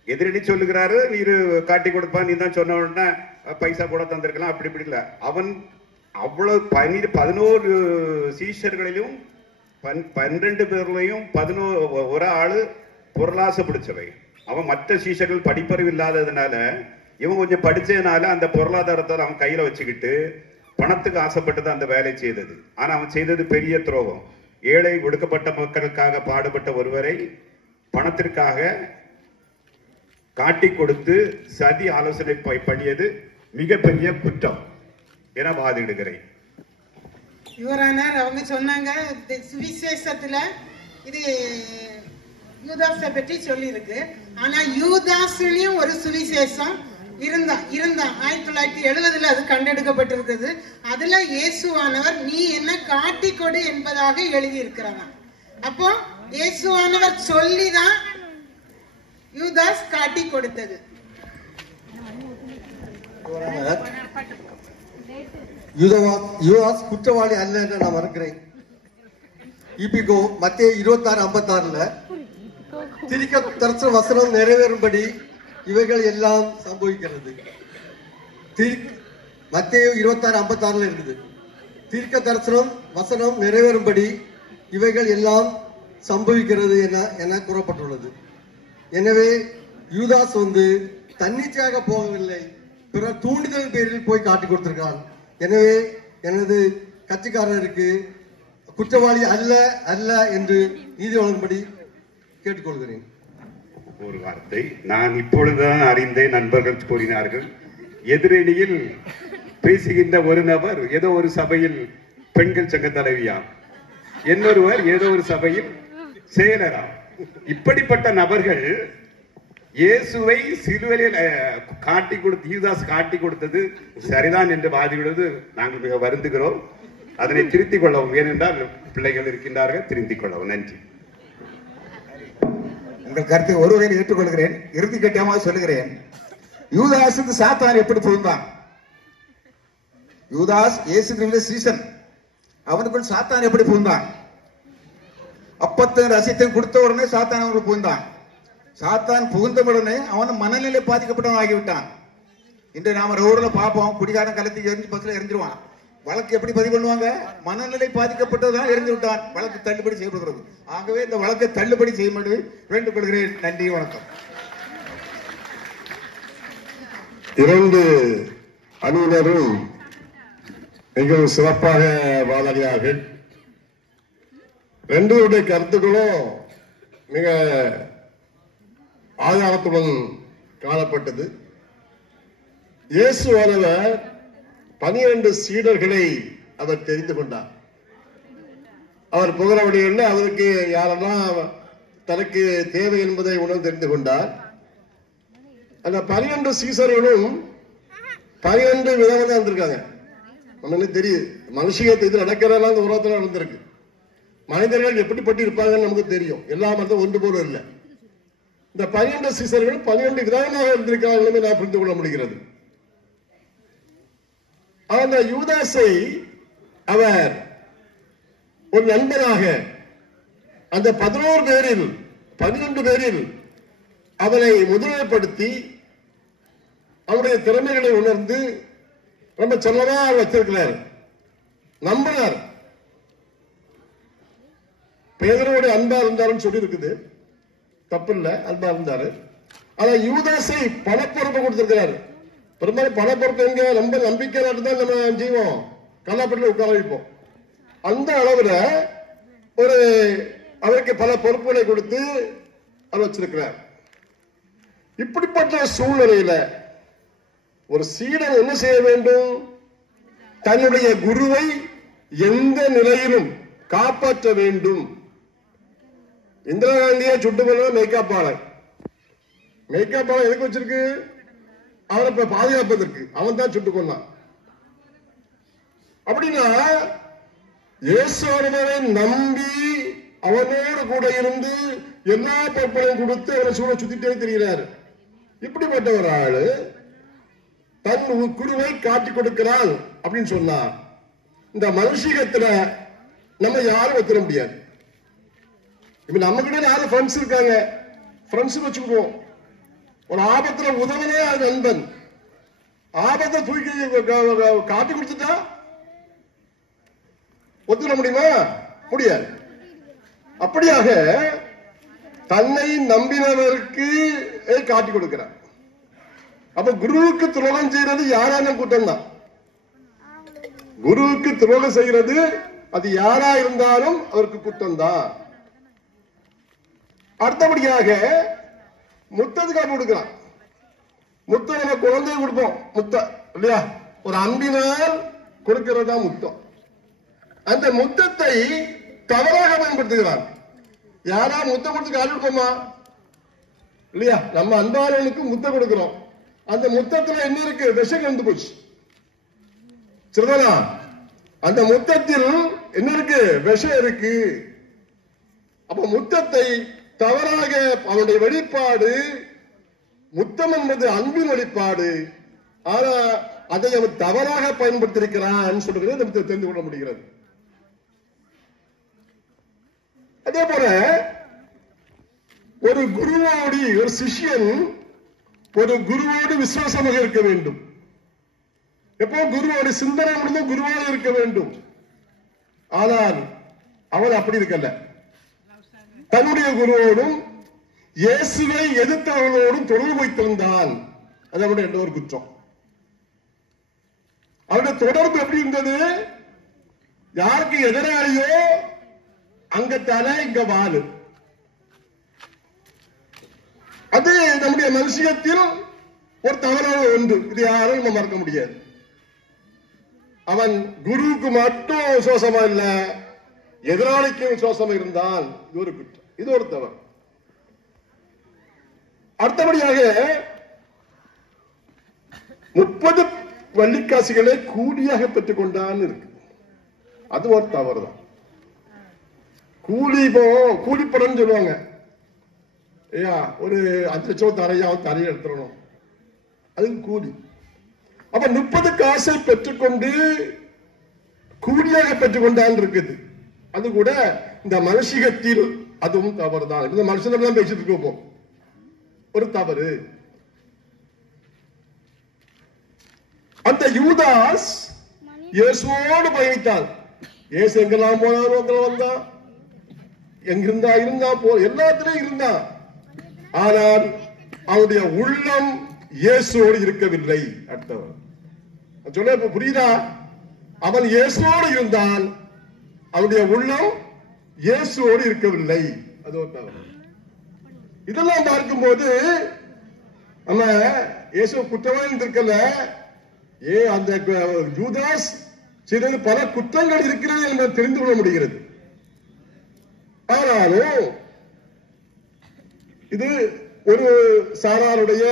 எதிரடி சொல்லுகிறாரு, நீர் காட்டி கொடுப்பான், நீ தான் சொன்ன உடனே பைசா கூட தந்திருக்கலாம், அப்படி இப்படி இல்லை. அவன் அவ்வளவு 11 சீஷர்களிலும் 12 பேர்லையும் 11 ஆளு பொருளாசை பிடிச்சவை. அவன் மற்ற சீஷர்கள் படிப்பறிவு இல்லாததுனால, இவன் கொஞ்சம் படிச்சதுனால அந்த பொருளாதாரத்தை அவன் கையில வச்சுக்கிட்டு பணத்துக்கு ஆசைப்பட்டது அந்த வேலை செய்தது. ஆனா அவன் செய்தது பெரிய துரோகம். ஏழை ஒடுக்கப்பட்ட மக்களுக்காக பாடுபட்ட ஒருவரை பணத்திற்காக காட்டி கொடுத்து சதி ஆலோசனை பண்ணியது மிகப்பெரிய குற்றம் என வாதிடுகிறேன். யுவரானார் அவங்க சொன்னாங்க, சுவிசேஷத்துல இது யூதாஸை பற்றி சொல்லி இருக்கு. ஆனா யூதாஸ்லயும் ஒரு சுவிசேஷம் இருந்தான் 1970 அது கண்டெடுக்கப்பட்டிருக்கிறது. அதுல இயேசுவானவர் நீ என்ன காட்டி கொடு என்பதாக எழுதி இருக்கிறாங்க. அப்போ இயேசுவானவர் சொல்லிதான் யூதாஸ் காட்டி கொடுத்தது. யூதாஸ் குற்றவாளி அல்ல என்று நான் மறுக்கிறேன். இபிகோ மத்தேயு 26:56 திரிக்க தரிசன வசனம் நிறைவேறும்படி இவைகள் எல்லாம் சம்பவிக்கிறது. மத்தேயு 26:56 இருக்குது. தீர்க்க தரிசனம் வசனம் நிறைவேறும்படி இவைகள் எல்லாம் சம்பவிக்கிறது என கூறப்பட்டுள்ளது. எனவே யூதாஸ் தன்னிச்சையாக போகவில்லை, பிறர் தூண்டுதல் பேரில் போய் காட்டி கொடுத்திருக்கான். எனவே எனது கட்சிக்காரருக்கு குற்றவாளி அல்ல அல்ல என்று நீதி வழங்கும்படி கேட்டுக்கொள்கிறேன். ஒரு வார்த்தை நான் இப்பொழுதுதான் அறிந்தேன். நண்பர்கள் கூறினார்கள், எதிரணியில் பேசுகின்ற ஒரு நபர் ஏதோ ஒரு சபையில் பெண்கள் சங்க தலைவியாம், இன்னொருவர் ஏதோ ஒரு சபையில் செயலராம். இப்படிப்பட்ட நபர்கள் இயேசுவை சிலுவையில் காட்டி கொடுத்து யூதாஸ் காட்டி கொடுத்தது சரிதான் என்று வாதிடுவது நாங்கள் மிக வருந்துகிறோம். அதனை திருத்திக் கொள்ளவும், ஏனென்றால் பிள்ளைகள் இருக்கின்றார்கள், திருத்திக் கொள்ளவும். நன்றி. உங்கள் கருத்தை ஒரு வகையில் ஏற்றுக்கொள்கிறேன். இறுதி கட்டமாக சொல்லுகிறேன், யூதாஸுக்கு சாத்தான் எப்படி புகுந்தான்? யூதாஸ் இயேசு கிறிஸ்துவின் சீசன், அவனுக்குள் சாத்தான் எப்படி புகுந்தான்? அப்பத்தையும் ரசத்தையும் கொடுத்த உடனே சாத்தான் அவனுக்கு புகுந்தான். சாத்தான் புகுந்த உடனே அவன் மனநிலை பாதிக்கப்பட்டவன் ஆகிவிட்டான். இன்று நாம ரோட்ல பார்ப்போம், குடிகாரன் கலத்தி எரிஞ்சு பஸ்ல எரிஞ்சிருவான். வழக்கு எப்படி பதிவு பண்ணுவாங்க? மனநிலை பாதிக்கப்பட்டதுதான் எரிஞ்சு விட்டான், வழக்கு தள்ளுபடி செய்யப்படுகிறது. ஆகவே இந்த வழக்கை தள்ளுபடி செய்யும்படி வேண்டுக் கொள்கிறேன். நன்றி, வணக்கம். 2 அணியினரும் மிகவும் சிறப்பாக வாதாடினார்கள். 2 கருத்துக்களும் மிக ஆதாரத்துடன் காணப்பட்டது. இயேசுவானவர் 12 சீடர்களை அவர் தெரிந்து கொண்டார். அவர் புகழவடியில் அவருக்கு யாரெல்லாம் தனக்கு தேவை என்பதை உணர்ந்து தெரிந்து கொண்டார். அந்த 12 சீசர்களும் 12 விதமாக தான் இருந்திருக்காங்க. நமக்கு தெரியுது, மனுஷங்க இது நடக்கிறதெல்லாம் இந்த உலகத்தில் நடந்திருக்கு. மனிதர்கள் எப்படிப்பட்டு இருப்பாங்கன்னு நமக்கு தெரியும். எல்லா மதம் ஒன்று போல இல்லை. இந்த 12 சீசர்கள் 12 விதமாக இருந்திருக்காங்க நான் புரிந்து கொள்ள முடிகிறது. அந்த யூதாஸை அவர் ஒரு நண்பராக அந்த 11 பேரில் 12 பேரில் அவனை முதுமைப்படுத்தி அவருடைய திறமைகளை உணர்ந்து ரொம்ப செல்லமா வச்சிருக்கிறார். நம்பினார். பேதரோட அன்பா இருந்தாருன்னு சொல்லி இருக்குது, தப்பு இல்ல, அன்பா இருந்தாரு. ஆனா யூதாஸை பணப்பொறுப்பு கொடுத்திருக்கிறாரு. பெரும்பாலும் பணப்பொறுப்பு எங்க ரொம்ப நம்பிக்கை தான் நம்ம ஜீவம் கல்லாப்பட்டில் உட்கார வைப்போம். அந்த அளவுல ஒரு அவருக்கு பல பொறுப்புகளை கொடுத்து அவர் வச்சிருக்கிறார். இப்படிப்பட்ட சூழ்நிலையில ஒரு சீடன் என்ன செய்ய வேண்டும்? தன்னுடைய குருவை எந்த நிலையிலும் காப்பாற்ற வேண்டும். இந்திரா காந்தியை சுட்டு கொள்ள மெய்காப்பாளர். மெய்காப்பாளர் எதுக்கு வச்சிருக்கு? அவரை இப்ப பாதுகாப்பதற்கு. அவன் தான் சுட்டு கொண்டான். அப்படின்னா இயேசுவை நம்பி அவனோடு கூட இருந்து எல்லா பொருட்களையும் கொடுத்து அவனை சூழ சுத்திட்டே தெரிகிறாரு. இப்படிப்பட்ட ஒரு ஆளு தன் குருவை காட்டி கொடுக்கிறான் அப்படின்னு சொன்னா இந்த மனுஷீகத்துல நம்ம யாரும் ஒத்துற முடியாது. இப்ப நம்ம கிட்ட யாரும் ஃப்ரெண்ட்ஸ் இருக்காங்க, ஃப்ரெண்ட்ஸ் வச்சுக்குவோம். ஒரு ஆபத்துல உதவனே அது நண்பன். ஆபத்தை தூக்கி காட்டி கொடுத்துட்டா ஒத்துக்க முடியுமா? முடியாது. அப்படியாக தன்னை நம்பினவருக்கு காட்டி கொடுக்கிறார். அப்ப குருவுக்கு துரோகம் செய்யறது யாரான கூட்டம் தான். குருவுக்கு துரோகம் செய்யறது அது யாரா இருந்தாலும் அவருக்கு குற்றம் தான். அடுத்தபடியாக முத்தத்துக்கு காட்டி கொடுக்கிறான். முத்தம் நம்ம குழந்தைய கொடுப்போம், முத்தம் இல்லையா? ஒரு அன்பினால் கொடுக்கிறது தான் முத்தம். அந்த முத்தத்தை தவறாக பயன்படுத்துகிறான். யாரா முத்தம் கொடுத்து காட்டி கொடுப்போமா? இல்லையா? நம்ம அன்பாளனுக்கு முத்தம் கொடுக்கிறோம். அந்த முத்தத்துல என்ன இருக்கு? விஷம் கலந்து போச்சு. சரிதானா? அந்த முத்தத்தில் என்ன இருக்கு? விஷம் இருக்கு. அப்ப முத்தத்தை தவறாக அவனுடைய வெளிப்பாடு, முத்தம் என்பது அன்பின் வெளிப்பாடு. ஆனா அதை அவன் தவறாக பயன்படுத்தியிருக்கிறான் சொல்றது நமக்கு தெரிந்து கொள்ள முடிகிறது. அதே போல ஒரு குருவோடு ஒரு சிஷ்யன் ஒரு குருவோடு விசுவாசமாக இருக்க வேண்டும். எப்போ குருவோட சிந்தனை முழுதும் குருவாக இருக்க வேண்டும். ஆனால் அவன் அப்படி இருக்கல. தன்னுடைய குருவோடும் இயேசுவை எதிர்த்தவர்களோடும் தொடர்பு வைத்திருந்தான். அது அவனுடைய ஒரு குற்றம். அவருடைய தொடர்பு எப்படி இருந்தது? யாருக்கு எதிராளியோ அங்க தலை இங்க வாலு. அது நம்முடைய மனுஷத்தில் ஒரு தவறான ஒன்று. இது யாரும் நம்ம மறக்க முடியாது. அவன் குருவுக்கு மட்டும் விசுவாசமா இல்ல, எதிராளிக்கு விசுவாசமா இருந்தால் இது ஒரு குற்றம், இது ஒரு தவறு. அடுத்தபடியாக 30 வள்ளிக்காசுகளை கூலியாக பெற்றுக் கொண்டான்னு இருக்கு. அது ஒரு தவறு தான். கூலிப்படம் சொல்லுவாங்க. ஒரு 5 லட்சம் தரையை எடுத்துடணும், அது கூலி. அப்ப 30 காசை பெற்றுக்கொண்டு கூலியாக பெற்றுக்கொண்டான் இருக்குது. அது கூட இந்த மனுஷிகத்தில் அதுவும் தவறு தான். இந்த மனுஷன் பேசிட்டு இருப்போம், ஒரு தவறு. அந்த யூதாஸ் இயேசுவோடு பயணித்தான். இயேசு எங்கெல்லாம் போனாரோ அங்கெல்லாம் வந்தான், எங்கிருந்தா இருந்தா எல்லாத்திலையும் இருந்தான். ஆனால் அவருடைய உள்ளம் இயேசுவோடு இருக்கவில்லை. அடுத்தவர் சொல்ல புரியுதா? அவன் இயேசுவோடு இருந்தான், அவருடைய உள்ளம் இயேசுவோடு இருக்கவில்லை. அது ஒரு தவறு. இதெல்லாம் பார்க்கும்போது நம்ம இயேசு குற்றவாளி இருக்கல, அந்த யூதாஸ் செய்தது பல குற்றங்கள் இருக்கிறது என்பதை தெரிந்து கொள்ள முடிகிறது. ஆனாலும் இது ஒரு சாராருடைய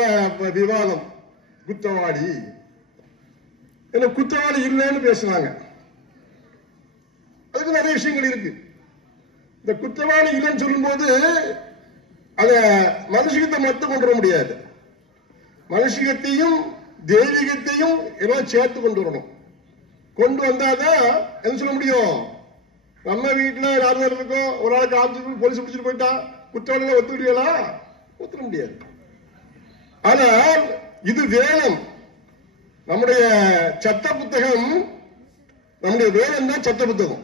விவாதம். குற்றவாளி குற்றவாளி இல்லைன்னு பேசுறாங்க. அதுக்கு நிறைய விஷயங்கள் இருக்கு. இந்த குற்றவாளி இல்லைன்னு சொல்லும் போது அத மனுஷிகத்தை மட்டும் கொண்டு வர முடியாது. மனுஷிகத்தையும் தெய்வீகத்தையும் எல்லாம் சேர்த்து கொண்டு வரணும். கொண்டு வந்தாதான் என்ன சொல்ல முடியும்? நம்ம வீட்டுல 4 பேர் இருக்கோம், ஒரு ஆள் காமிச்சு போலீஸ் பிடிச்சிட்டு போயிட்டா குற்றவாளிகளை ஒத்துக்கிட்டீங்களா? ஒத்துக்க முடியாது. ஆனால் இது வேதம், நம்முடைய சட்ட புத்தகம். நம்முடைய வேதம் தான் சட்ட புத்தகம்.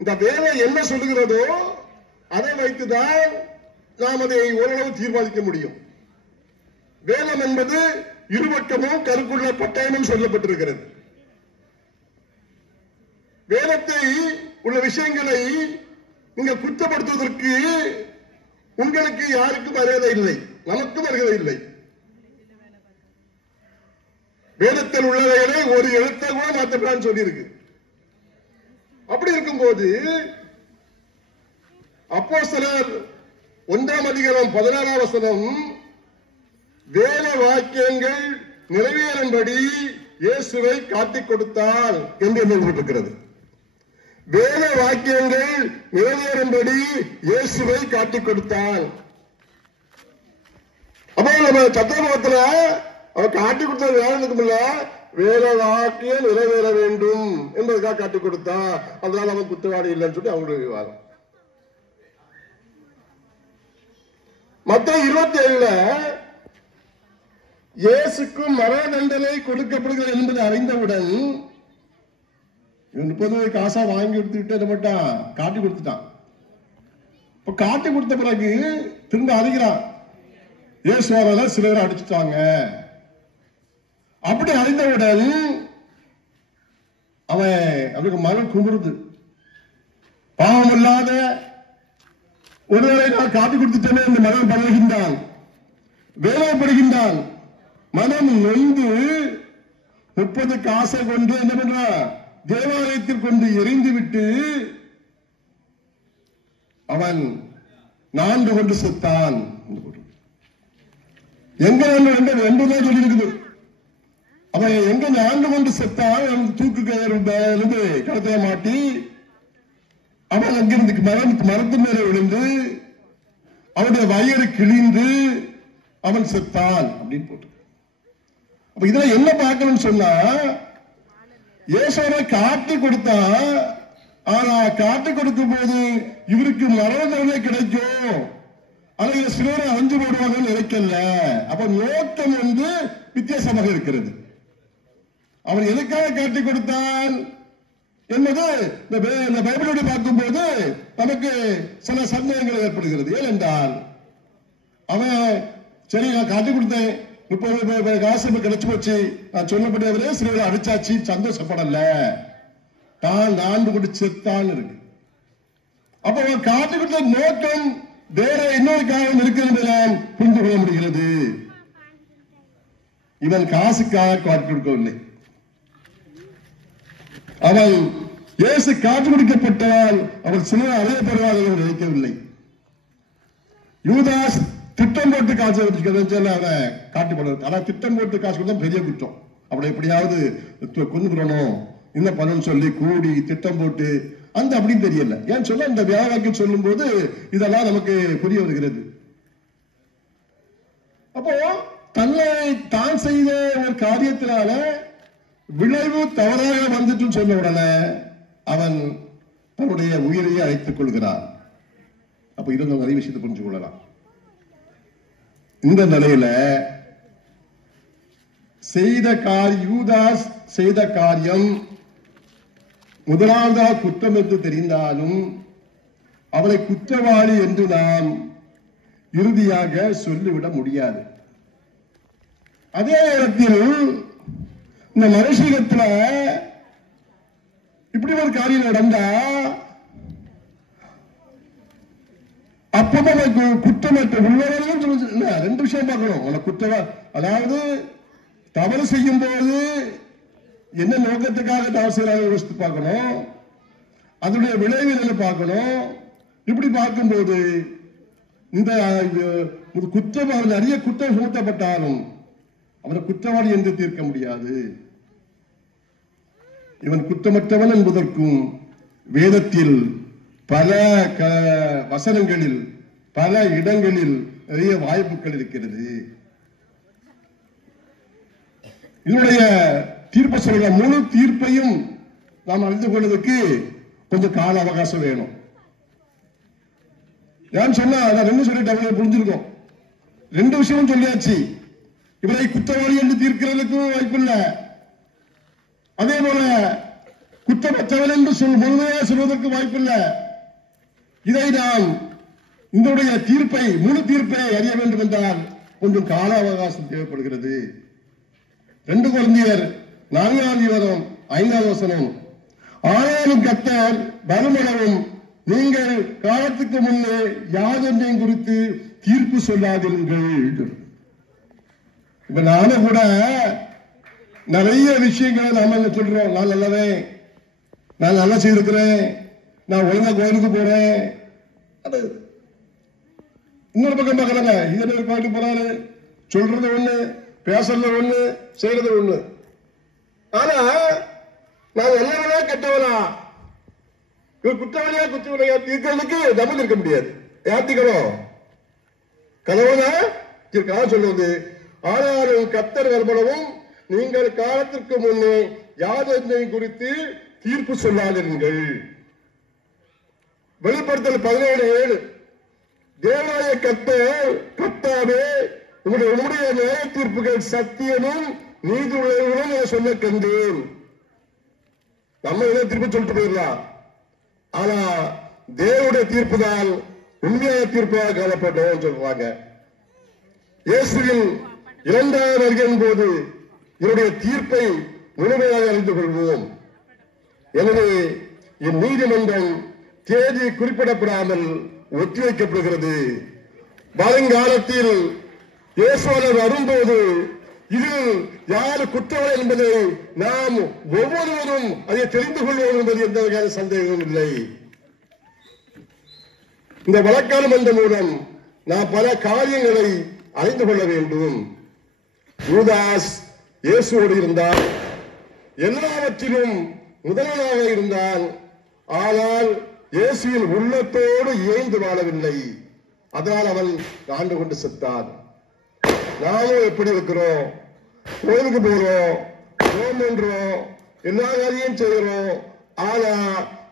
இந்த வேதம் என்ன சொல்லுகிறதோ அதை வைத்துதான் நாம் அதை ஓரளவு தீர்மானிக்க முடியும். வேதம் என்பது இருபக்கமும் கருக்குள்ள பட்டயமும் சொல்லப்பட்டிருக்கிறது. வேதத்தை உள்ள விஷயங்களை நீங்க குற்றப்படுத்துவதற்கு உங்களுக்கு யாருக்கும் அருகதை இல்லை, நமக்கும் அருகதை இல்லை. வேதத்தில் உள்ளவைகளை ஒரு எழுத்தை கூட மாற்றப்படான்னு சொல்லியிருக்கு. அப்படி இருக்கும்போது அப்போஸ்தலர் 1ஆம் அதிகாரம் 16ஆம் வசனம் வேத வாக்கியங்கள் நிறைவேறும்படி இயேசுவை காட்டிக் கொடுத்தால் என்று எழுதப்பட்டிருக்கிறது. வேத வாக்கியங்கள் நிறைவேறும்படி இயேசுவை காட்டிக் கொடுத்தான். அப்போ நம்ம சத்திரமுகத்துல அவர் காட்டி கொடுத்தது வேறதுக்கு இல்ல, வேத வாக்கியம் நிறைவேற வேண்டும் என்பதற்காக காட்டி கொடுத்தா, அதனால அவன் குற்றவாளி இல்லைன்னு சொல்லி அவங்களுடைய விவாதம். மத்தேயு 27 இயேசுக்கும் மரண தண்டனை கொடுக்கப்படுகிறது என்பதை அறிந்தவுடன் 30 காசா வாங்கி கொடுத்துட்டு மாட்டான், காட்டி கொடுத்துட்டான். இப்ப காட்டி கொடுத்த பிறகு திரும்ப அறிகிறான், இயேசுவால சில பேர் அடிச்சுட்டாங்க. அப்படி அறிந்தவுடன் அவன் அவனுக்கு மனம் குமுறுது. பாவம் இல்லாத ஒருவரை நான் காட்டி கொடுத்துட்டேனே என்று மனம் பழகின்றான், வேதனைப்படுகின்றான். மனம் நொந்து 30 காசை கொண்டு என்ன பண்றான், தேவாலயத்தில் கொண்டு எரிந்து விட்டு அவன் 4 கொண்டு செத்தான். எங்க என்பதுதான் சொல்லி இருக்குது. அவன் எங்க 4 கொண்டு செத்தான், தூக்கு இருந்து கடத்தைய மாட்டி அவன் அங்கிருந்து மரத்து மேலே விழுந்து அவனுடைய வயிறு கிழிந்து அவன் செத்தான் அப்படின்னு போட்டு. அப்ப இதுல என்ன பார்க்கணும்னு சொன்னா, இயேசுவை காட்டி கொடுத்தா, ஆனா காட்டி கொடுக்கும் போது இவருக்கு மரண தண்டனை கிடைக்கும், அல்லது சிலரை அஞ்சு போடுவாங்க நினைக்கல. அப்ப நோக்கம் வித்தியாசமாக இருக்கிறது. அவன் எதுக்காக காட்டி கொடுத்தான் என்பது இந்த பைபிளோடு பார்க்கும்போது நமக்கு சில சந்தேகங்கள் ஏற்படுகிறது. ஏனென்றால் அவன் சரி நான் காட்டி கொடுத்தேன், 30 காசு கிடைச்சு போச்சு, நான் சொல்லப்பட்டவரே சிலரை அடிச்சாச்சு, சந்தோஷப்படல, தான் 4 கொண்டு செத்தான் இருக்கு. அப்ப அவன் காட்டி கொடுத்த நோக்கம் வேற இன்னொரு காரணம் இருக்கிறது புரிந்து கொள்ள முடிகிறது. இவன் காசுக்காக காட்டி கொடுக்கவில்லை. அவன் இயேசு காட்டி கொடுக்கப்பட்டால் அவர் சிலர் அறையப்படுவார் என்று நினைக்கவில்லை. யூதாஸ் திட்டம் போட்டு காசு அவன் காட்டி போடுறது. ஆனா திட்டம் போட்டு காசு கொடுத்தா பெரிய குற்றம். அப்படி எப்படியாவது கொண்டுக்கிறோம் இந்த பலன் சொல்லி கூடி திட்டம் போட்டு அந்த அப்படின்னு தெரியல. ஏன் சொல்ல இந்த வியாபாரம் சொல்லும் போது இதெல்லாம் நமக்கு புரிய வருகிறது. அப்போ தன்னை தான் செய்த ஒரு காரியத்தினால விளைவு தவறாக வந்துட்டு சொன்ன உடனே அவன் தன்னுடைய உயிரையே அழைத்துக் கொள்கிறான். அப்ப இருந்த நிறைய விஷயத்தை புரிஞ்சு கொள்ளலாம். இந்த நிலையில யூதாஸ் செய்த காரியம் முதலாவதாக குற்றம் என்று தெரிந்தாலும் அவரை குற்றவாளி என்று நாம் இறுதியாக சொல்லிவிட முடியாது. அதே நேரத்தில் இந்த மனுஷீகத்துல இப்படி ஒரு காரியம் நடந்தா அப்பதான் குற்றமற்ற உள்ளவரையும் 2 விஷயம் பார்க்கணும். குற்றவா அதாவது தவறு செய்யும் போது என்ன நோக்கத்துக்காக தவறு செய்யறாங்க யோசித்து பார்க்கணும், அதனுடைய விளைவுகளை பார்க்கணும். இப்படி பார்க்கும்போது இந்த குற்றம் நிறைய குற்றம் சுமத்தப்பட்டாலும் அவனை குற்றவாளி என்று தீர்க்க முடியாது. இவன் குற்றமற்றவன் என்பதற்கும் வேதத்தில் பல வசனங்களில் பல இடங்களில் நிறைய வாய்ப்புகள் இருக்கிறது. இதனுடைய தீர்ப்பு சொல்ல முழு தீர்ப்பையும் நாம் அறிந்து கொள்வதற்கு கொஞ்சம் கால அவகாசம் வேணும். ஏன்னு சொன்னா நான் 2 சொல்லிட்டு புரிஞ்சிருக்கோம். 2 விஷயமும் சொல்லியாச்சு. இவரை குற்றவாளி என்று தீர்க்கிறதுக்கும் வாய்ப்பில்லை. அதே போல குற்றமற்றவன் என்று முழுமையாக சொல்வதற்கு வாய்ப்பில்லை. இதை நாம் இந்த தீர்ப்பை முழு தீர்ப்பை அறிய வேண்டும் என்றால் கொஞ்சம் கால அவகாசம் தேவைப்படுகிறது. 2 கொரிந்தியர் 4:5 ஆனாலும் கர்த்தர் வருமளவும் நீங்கள் காலத்துக்கு முன்னே யாதொன்றையும் குறித்து தீர்ப்பு சொல்லாதிருங்கள். இப்ப நானும் கூட நிறைய விஷயங்களை நாம சொல்றோம். நான் நல்லவே, நான் நல்லா செய்திருக்கிறேன், நான் ஒழுங்கா கோயிலுக்கு போறேன். இன்னொரு பக்கம் பார்க்கலாங்க, இதே கோயிலுக்கு போறாரு, சொல்றது ஒண்ணு, பேசுறது ஒண்ணு, செய்யறது ஒண்ணு. ஆனா நான் நல்லவனா கெட்டவனா இவர் குற்றவாளியா குற்றவாளியா தீர்க்கிறதுக்கு நம்ம இருக்க முடியாது. யார் தீர்க்கணும்? கடவுளா தீர்க்க சொல்லுவது. ஆனாலும் கர்த்தர் வருமானமும் நீங்கள் காலத்திற்கு முன்னே யாதனை குறித்து தீர்ப்பு சொல்லாதீர்கள். வெளிப்படுத்தல் 17:7 தேவாலய கர்த்தாவே உங்களுடைய நியாய தீர்ப்புகள் சத்தியமும் நீதி உள்ளவர்களும் சொல்ல கண்டேன். நம்ம இதை திருப்பி சொல்லிட்டு போயிடலாம். ஆனா தேவனுடைய தீர்ப்பு தான் உண்மையான தீர்ப்பாக காணப்பட்டோம் சொல்றாங்க. இயேசுவின் 2ஆம் வருகையின் போது இவருடைய தீர்ப்பை முழுமையாக அறிந்து கொள்வோம். எனவே இந்நீதிமன்றம் தேதி குறிப்பிடப்படாமல் ஒத்திவைக்கப்படுகிறது. வருங்காலத்தில் இயேசுவானவர் வரும்போது இதில் யார் குற்றவாளி என்பதை நாம் ஒவ்வொருவரும் அதை தெரிந்து கொள்வோம் என்பது எந்த வகையான சந்தேகமும் இல்லை. இந்த வழக்கான மன்றம் மூலம் நாம் பல காரியங்களை அறிந்து கொள்ள வேண்டும். யூதாஸ் இயேசுவோடு இருந்தால், எல்லாவற்றிலும் முதல்வனாக இருந்தான். ஆனால் இயேசுவின் உள்ளத்தோடு இயைந்து வாழவில்லை. அதனால் அவன் ஆண்டு கொண்டு செத்தான். நாமும் எப்படி இருக்கிறோம்? கோயிலுக்கு போறோம், ஜெபம் பண்றோம், எல்லா காரியம் செய்கிறோம். ஆனா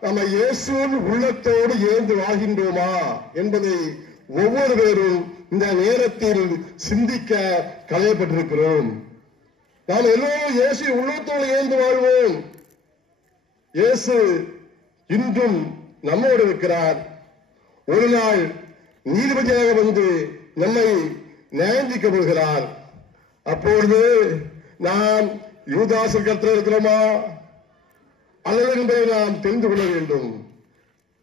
நம்ம இயேசுவின் உள்ளத்தோடு இயைந்து வாழ்கின்றோமா என்பதை ஒவ்வொரு பேரும் இந்த நேரத்தில் சிந்திக்க கலையப்பட்டிருக்கிறோம். நாம் எல்லோரும் இயேசு உள்ளத்தோடு இயைந்து வாழ்வோம். இயேசு இன்றும் நம்மோடு இருக்கிறார். ஒரு நாள் நீதிபதியாக வந்து நம்மை நியாயந்திக்க போகிறார். அப்பொழுது நாம் யூதாஸ் கருத்தில் இருக்கிறோமா அல்லது என்பதை நாம் தெரிந்து கொள்ள வேண்டும்.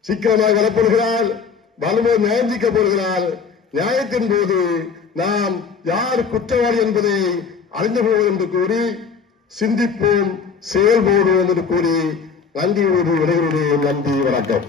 சீக்கிரமாக வரப்படுகிறார், வலுவோடு நியாயந்திக்க போகிறார். நியாயத்தின் போது நாம் யார் குற்றவாளி என்பதை அறிந்து கொள்வோம் என்று கூறி சிந்திப்போம், செயல்படுவோம் என்று கூறி நன்றியோடு விடைபெறுகிறேன். நன்றி, வணக்கம்.